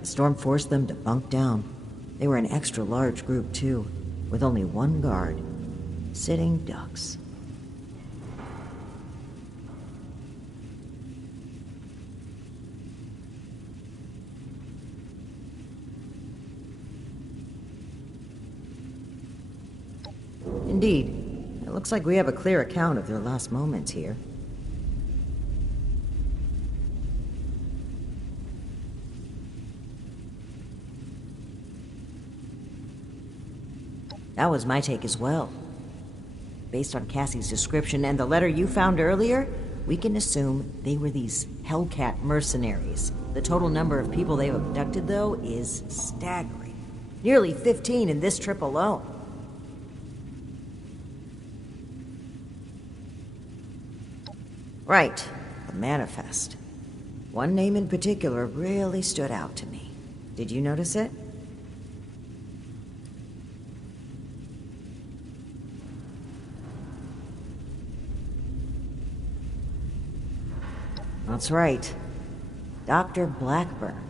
The storm forced them to bunk down. They were an extra large group, too, with only one guard. Sitting ducks. Indeed. It looks like we have a clear account of their last moments here. That was my take as well. Based on Cassie's description and the letter you found earlier, we can assume they were these Hellcat mercenaries. The total number of people they've abducted, though, is staggering. Nearly 15 in this trip alone. Right, the manifest. One name in particular really stood out to me. Did you notice it? That's right. Dr. Blackburn.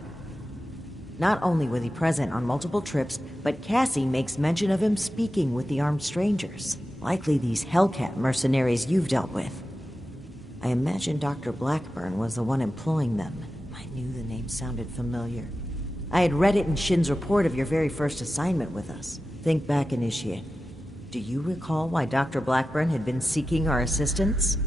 Not only was he present on multiple trips, but Cassie makes mention of him speaking with the armed strangers. Likely these Hellcat mercenaries you've dealt with. I imagine Dr. Blackburn was the one employing them. I knew the name sounded familiar. I had read it in Shin's report of your very first assignment with us. Think back, Initiate. Do you recall why Dr. Blackburn had been seeking our assistance?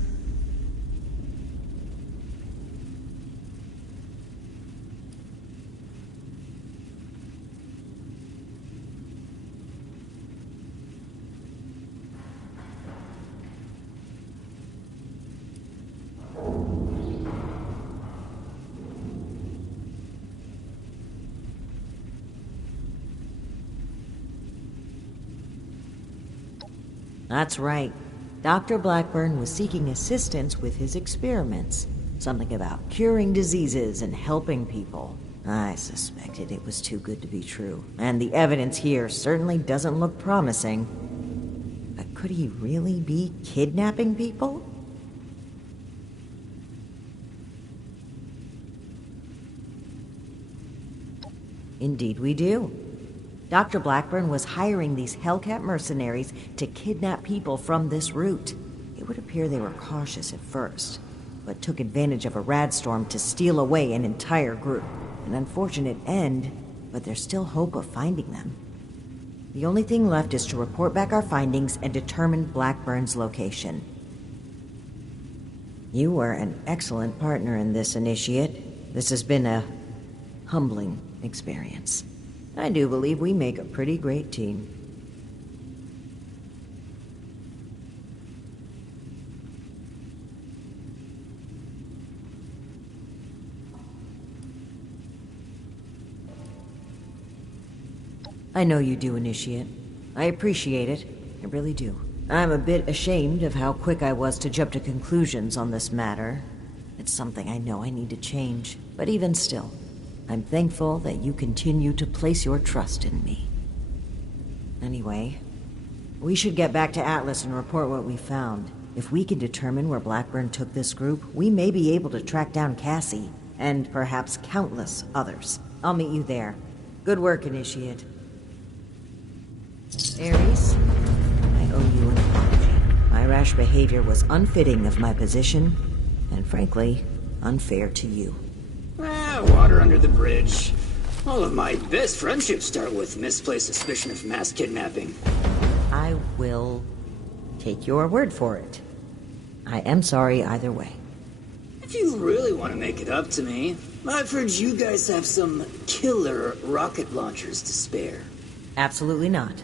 That's right. Dr. Blackburn was seeking assistance with his experiments. Something about curing diseases and helping people. I suspected it was too good to be true. And the evidence here certainly doesn't look promising. But could he really be kidnapping people? Indeed we do. Dr. Blackburn was hiring these Hellcat mercenaries to kidnap people from this route. It would appear they were cautious at first, but took advantage of a radstorm to steal away an entire group. An unfortunate end, but there's still hope of finding them. The only thing left is to report back our findings and determine Blackburn's location. You were an excellent partner in this, Initiate. This has been a humbling experience. I do believe we make a pretty great team. I know you do, Initiate. I appreciate it. I really do. I'm a bit ashamed of how quick I was to jump to conclusions on this matter. It's something I know I need to change. But even still, I'm thankful that you continue to place your trust in me. Anyway, we should get back to Atlas and report what we found. If we can determine where Blackburn took this group, we may be able to track down Cassie, and perhaps countless others. I'll meet you there. Good work, Initiate. Ares, I owe you an apology. My rash behavior was unfitting of my position, and frankly, unfair to you. Water under the bridge. All of my best friendships start with misplaced suspicion of mass kidnapping. I will take your word for it. I am sorry either way. If you really want to make it up to me, I've heard you guys have some killer rocket launchers to spare. Absolutely not.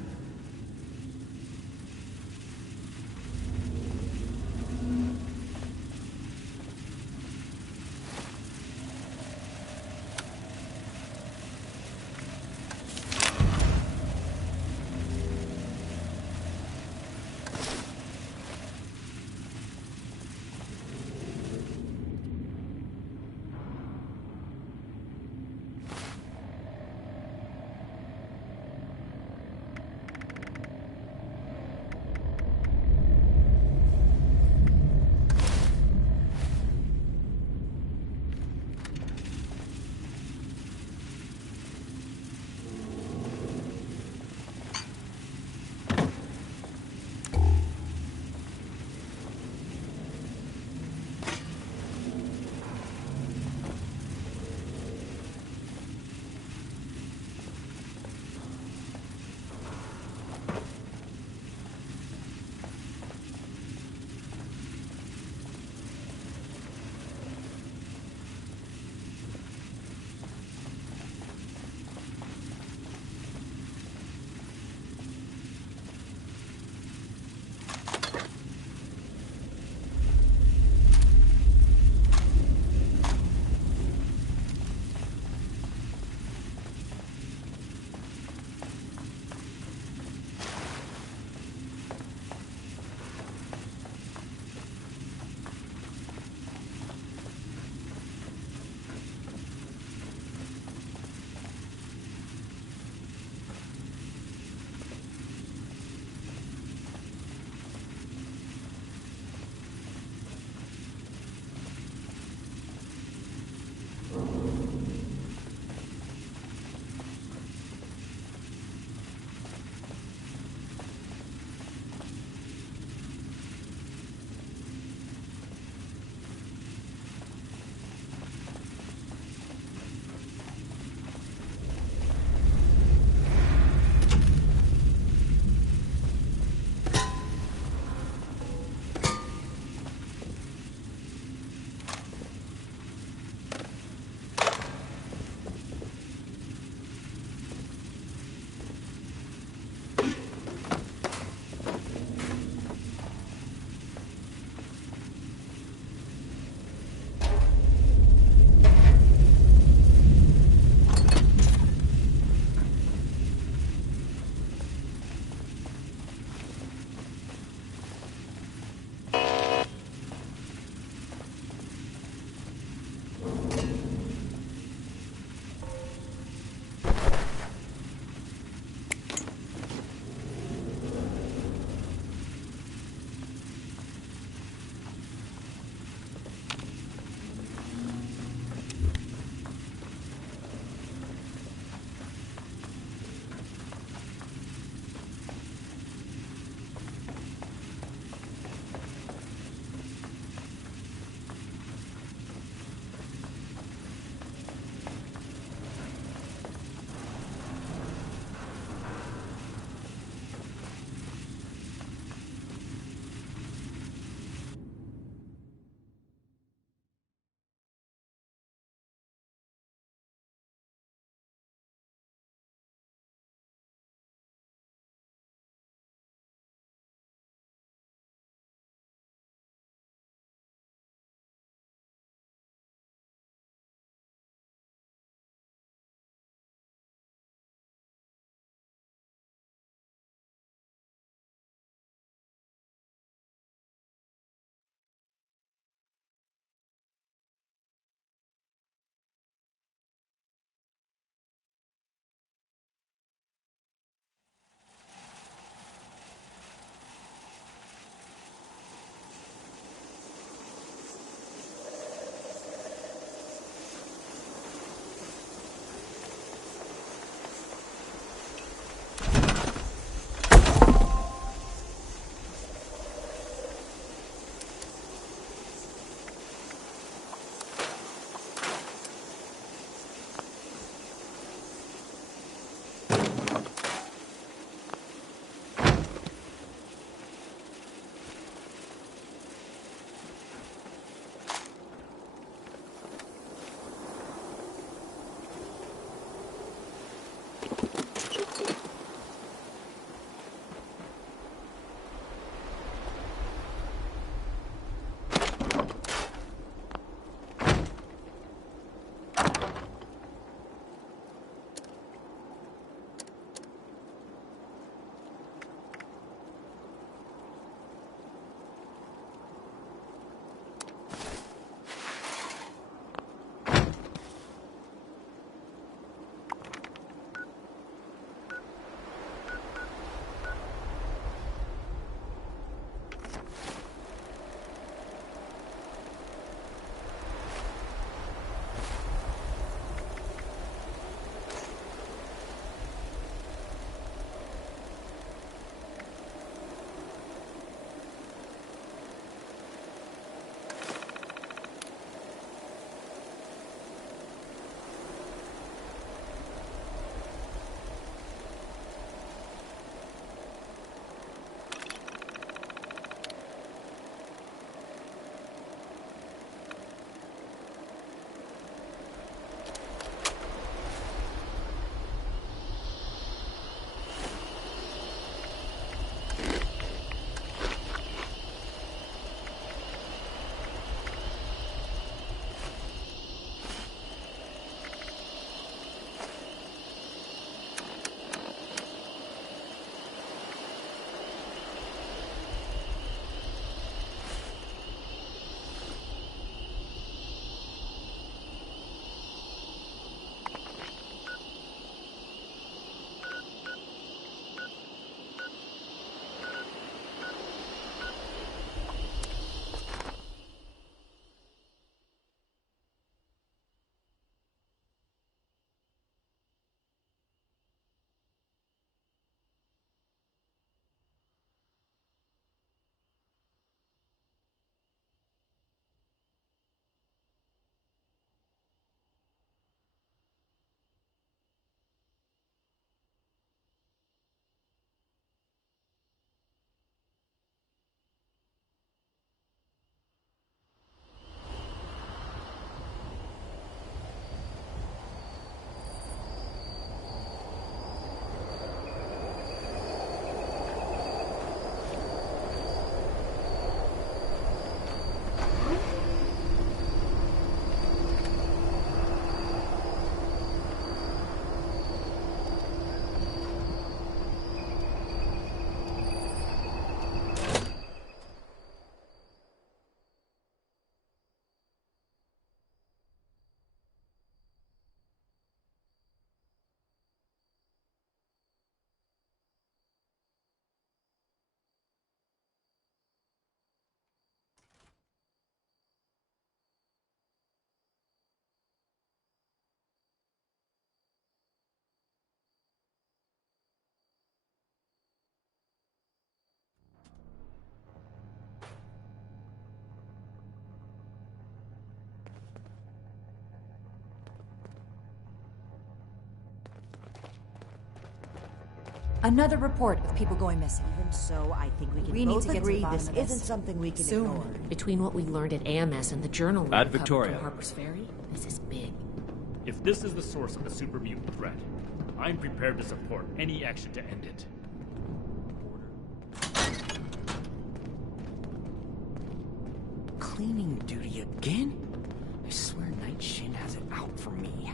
Another report of people going missing. Even so, I think we can We need both to get to the agree bottom this of this. isn't something we can Soon. ignore. Between what we learned at AMS and the journal we Ad recovered Victoria. from Harper's Ferry, this is big. If this is the source of the super mutant threat, I'm prepared to support any action to end it. Cleaning duty again? I swear Night Shin has it out for me.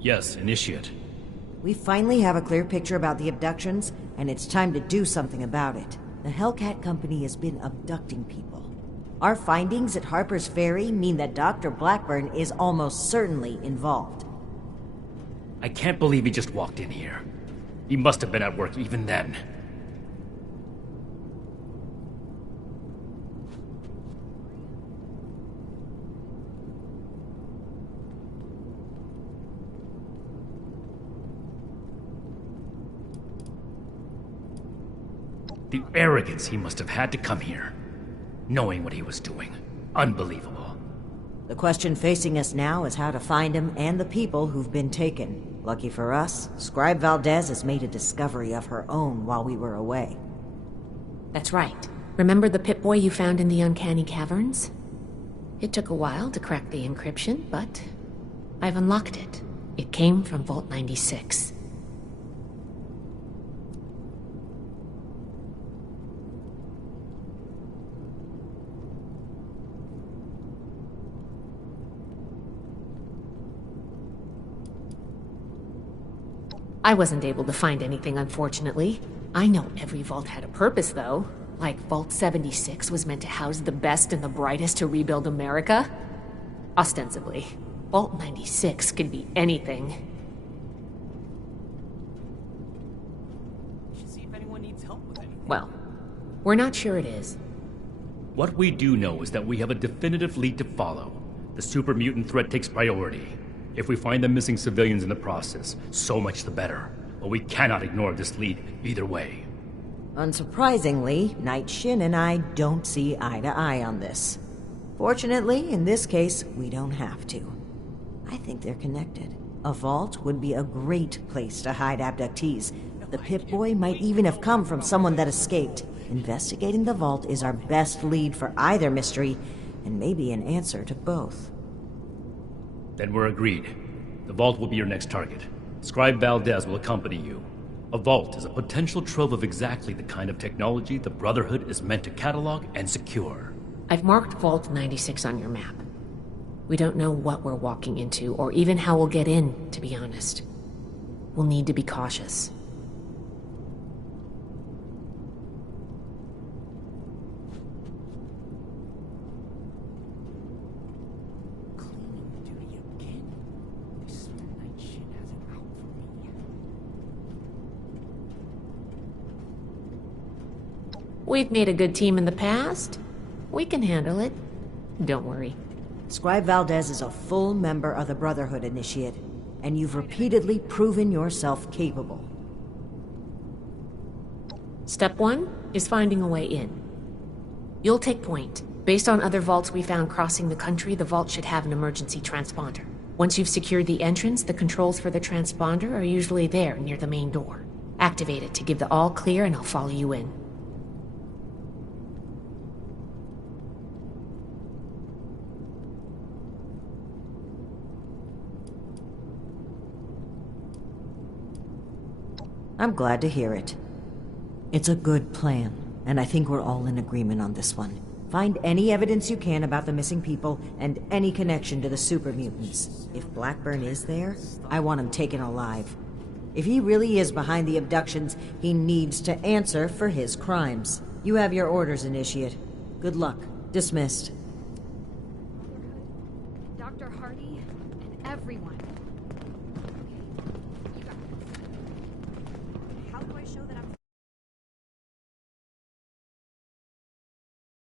Yes, Initiate. We finally have a clear picture about the abductions, and it's time to do something about it. The Hellcat Company has been abducting people. Our findings at Harper's Ferry mean that Dr. Blackburn is almost certainly involved. I can't believe he just walked in here. He must have been at work even then. The arrogance he must have had to come here, knowing what he was doing. Unbelievable. The question facing us now is how to find him and the people who've been taken. Lucky for us, Scribe Valdez has made a discovery of her own while we were away. That's right. Remember the Pip-Boy you found in the Uncanny Caverns? It took a while to crack the encryption, but I've unlocked it. It came from Vault 96. I wasn't able to find anything, unfortunately. I know every vault had a purpose, though. Like Vault 76 was meant to house the best and the brightest to rebuild America. Ostensibly. Vault 96 could be anything. Should see if anyone needs help with anything. Well, we're not sure it is. What we do know is that we have a definitive lead to follow. The super mutant threat takes priority. If we find the missing civilians in the process, so much the better. But we cannot ignore this lead either way. Unsurprisingly, Night Shin and I don't see eye to eye on this. Fortunately, in this case, we don't have to. I think they're connected. A vault would be a great place to hide abductees. The Pip-Boy might even have come from someone that escaped. Investigating the vault is our best lead for either mystery, and maybe an answer to both. Then we're agreed. The vault will be your next target. Scribe Valdez will accompany you. A vault is a potential trove of exactly the kind of technology the Brotherhood is meant to catalog and secure. I've marked Vault 96 on your map. We don't know what we're walking into, or even how we'll get in, to be honest. We'll need to be cautious. We've made a good team in the past. We can handle it. Don't worry. Scribe Valdez is a full member of the Brotherhood, Initiate, and you've repeatedly proven yourself capable. Step 1 is finding a way in. You'll take point. Based on other vaults we found crossing the country, the vault should have an emergency transponder. Once you've secured the entrance, the controls for the transponder are usually there near the main door. Activate it to give the all clear and I'll follow you in. I'm glad to hear it. It's a good plan, and I think we're all in agreement on this one. Find any evidence you can about the missing people and any connection to the super mutants. If Blackburn is there, I want him taken alive. If he really is behind the abductions, he needs to answer for his crimes. You have your orders, Initiate. Good luck. Dismissed. Dr. Hardy, and everyone.